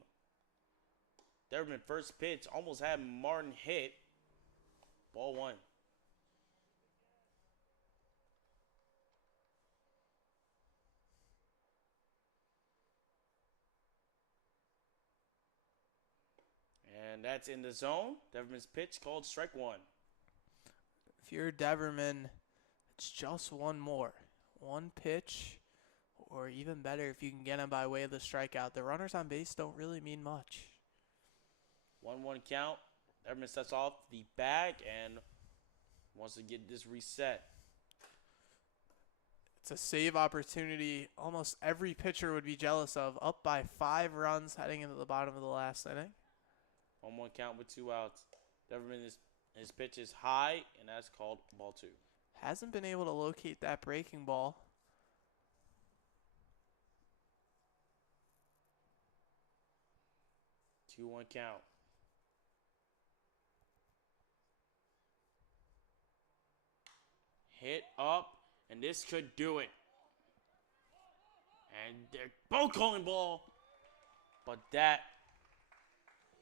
Deverman first pitch almost had Martin hit. Ball 1. And that's in the zone. Deverman's pitch called strike 1. If you're Deverman, it's just one more. One pitch, or even better if you can get him by way of the strikeout. The runners on base don't really mean much. 1-1 count. Deverman sets off the bag and wants to get this reset. It's a save opportunity almost every pitcher would be jealous of. Up by 5 runs heading into the bottom of the last inning. 1-1 count with 2 outs. His pitch is high, and that's called ball 2. Hasn't been able to locate that breaking ball. 2-1 count. Hit up, and this could do it. And they're both calling ball, but that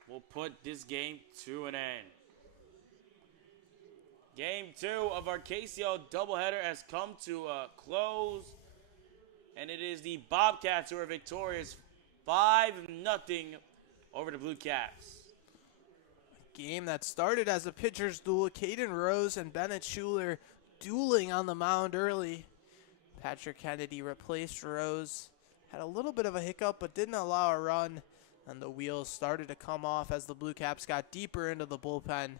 will put this game to an end. Game 2 of our KCL doubleheader has come to a close, and it is the Bobcats who are victorious 5-0 over the BlueCaps. Game that started as a pitcher's duel. Caden Rose and Bennett Schuler dueling on the mound early. Patrick Kennedy replaced Rose. Had a little bit of a hiccup, but didn't allow a run. And the wheels started to come off as the BlueCaps got deeper into the bullpen.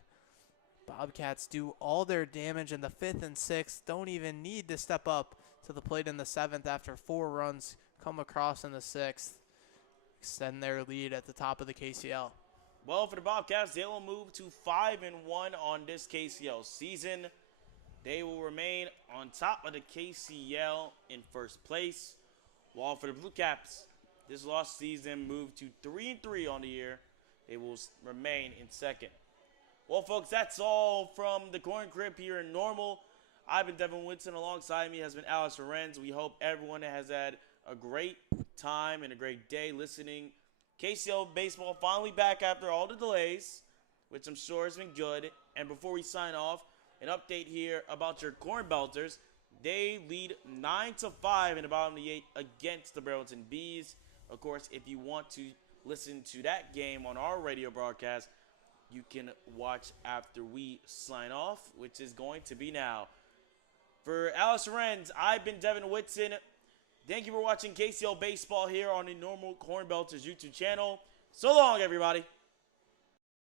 Bobcats do all their damage in the 5th and 6th. Don't even need to step up to the plate in the 7th after 4 runs come across in the 6th. Extend their lead at the top of the KCL. Well, for the Bobcats, they will move to 5-1 on this KCL season. They will remain on top of the KCL in first place. While for the BlueCaps, this lost season moved to 3-3 on the year. They will remain in second. Well, folks, that's all from the Corn Crib here in Normal. I've been Devin Witson. Alongside me has been Alex Ferencz. We hope everyone has had a great time and a great day listening. KCL baseball finally back after all the delays, which I'm sure has been good. And before we sign off, an update here about your Corn Belters. They lead 9-5 in the bottom of the 8th against the Burlington Bees. Of course, if you want to listen to that game on our radio broadcast, you can watch after we sign off, which is going to be now. For Alex Ferencz, I've been Devin Witson. Thank you for watching KCL Baseball here on the Normal Corn Belters YouTube channel. So long, everybody.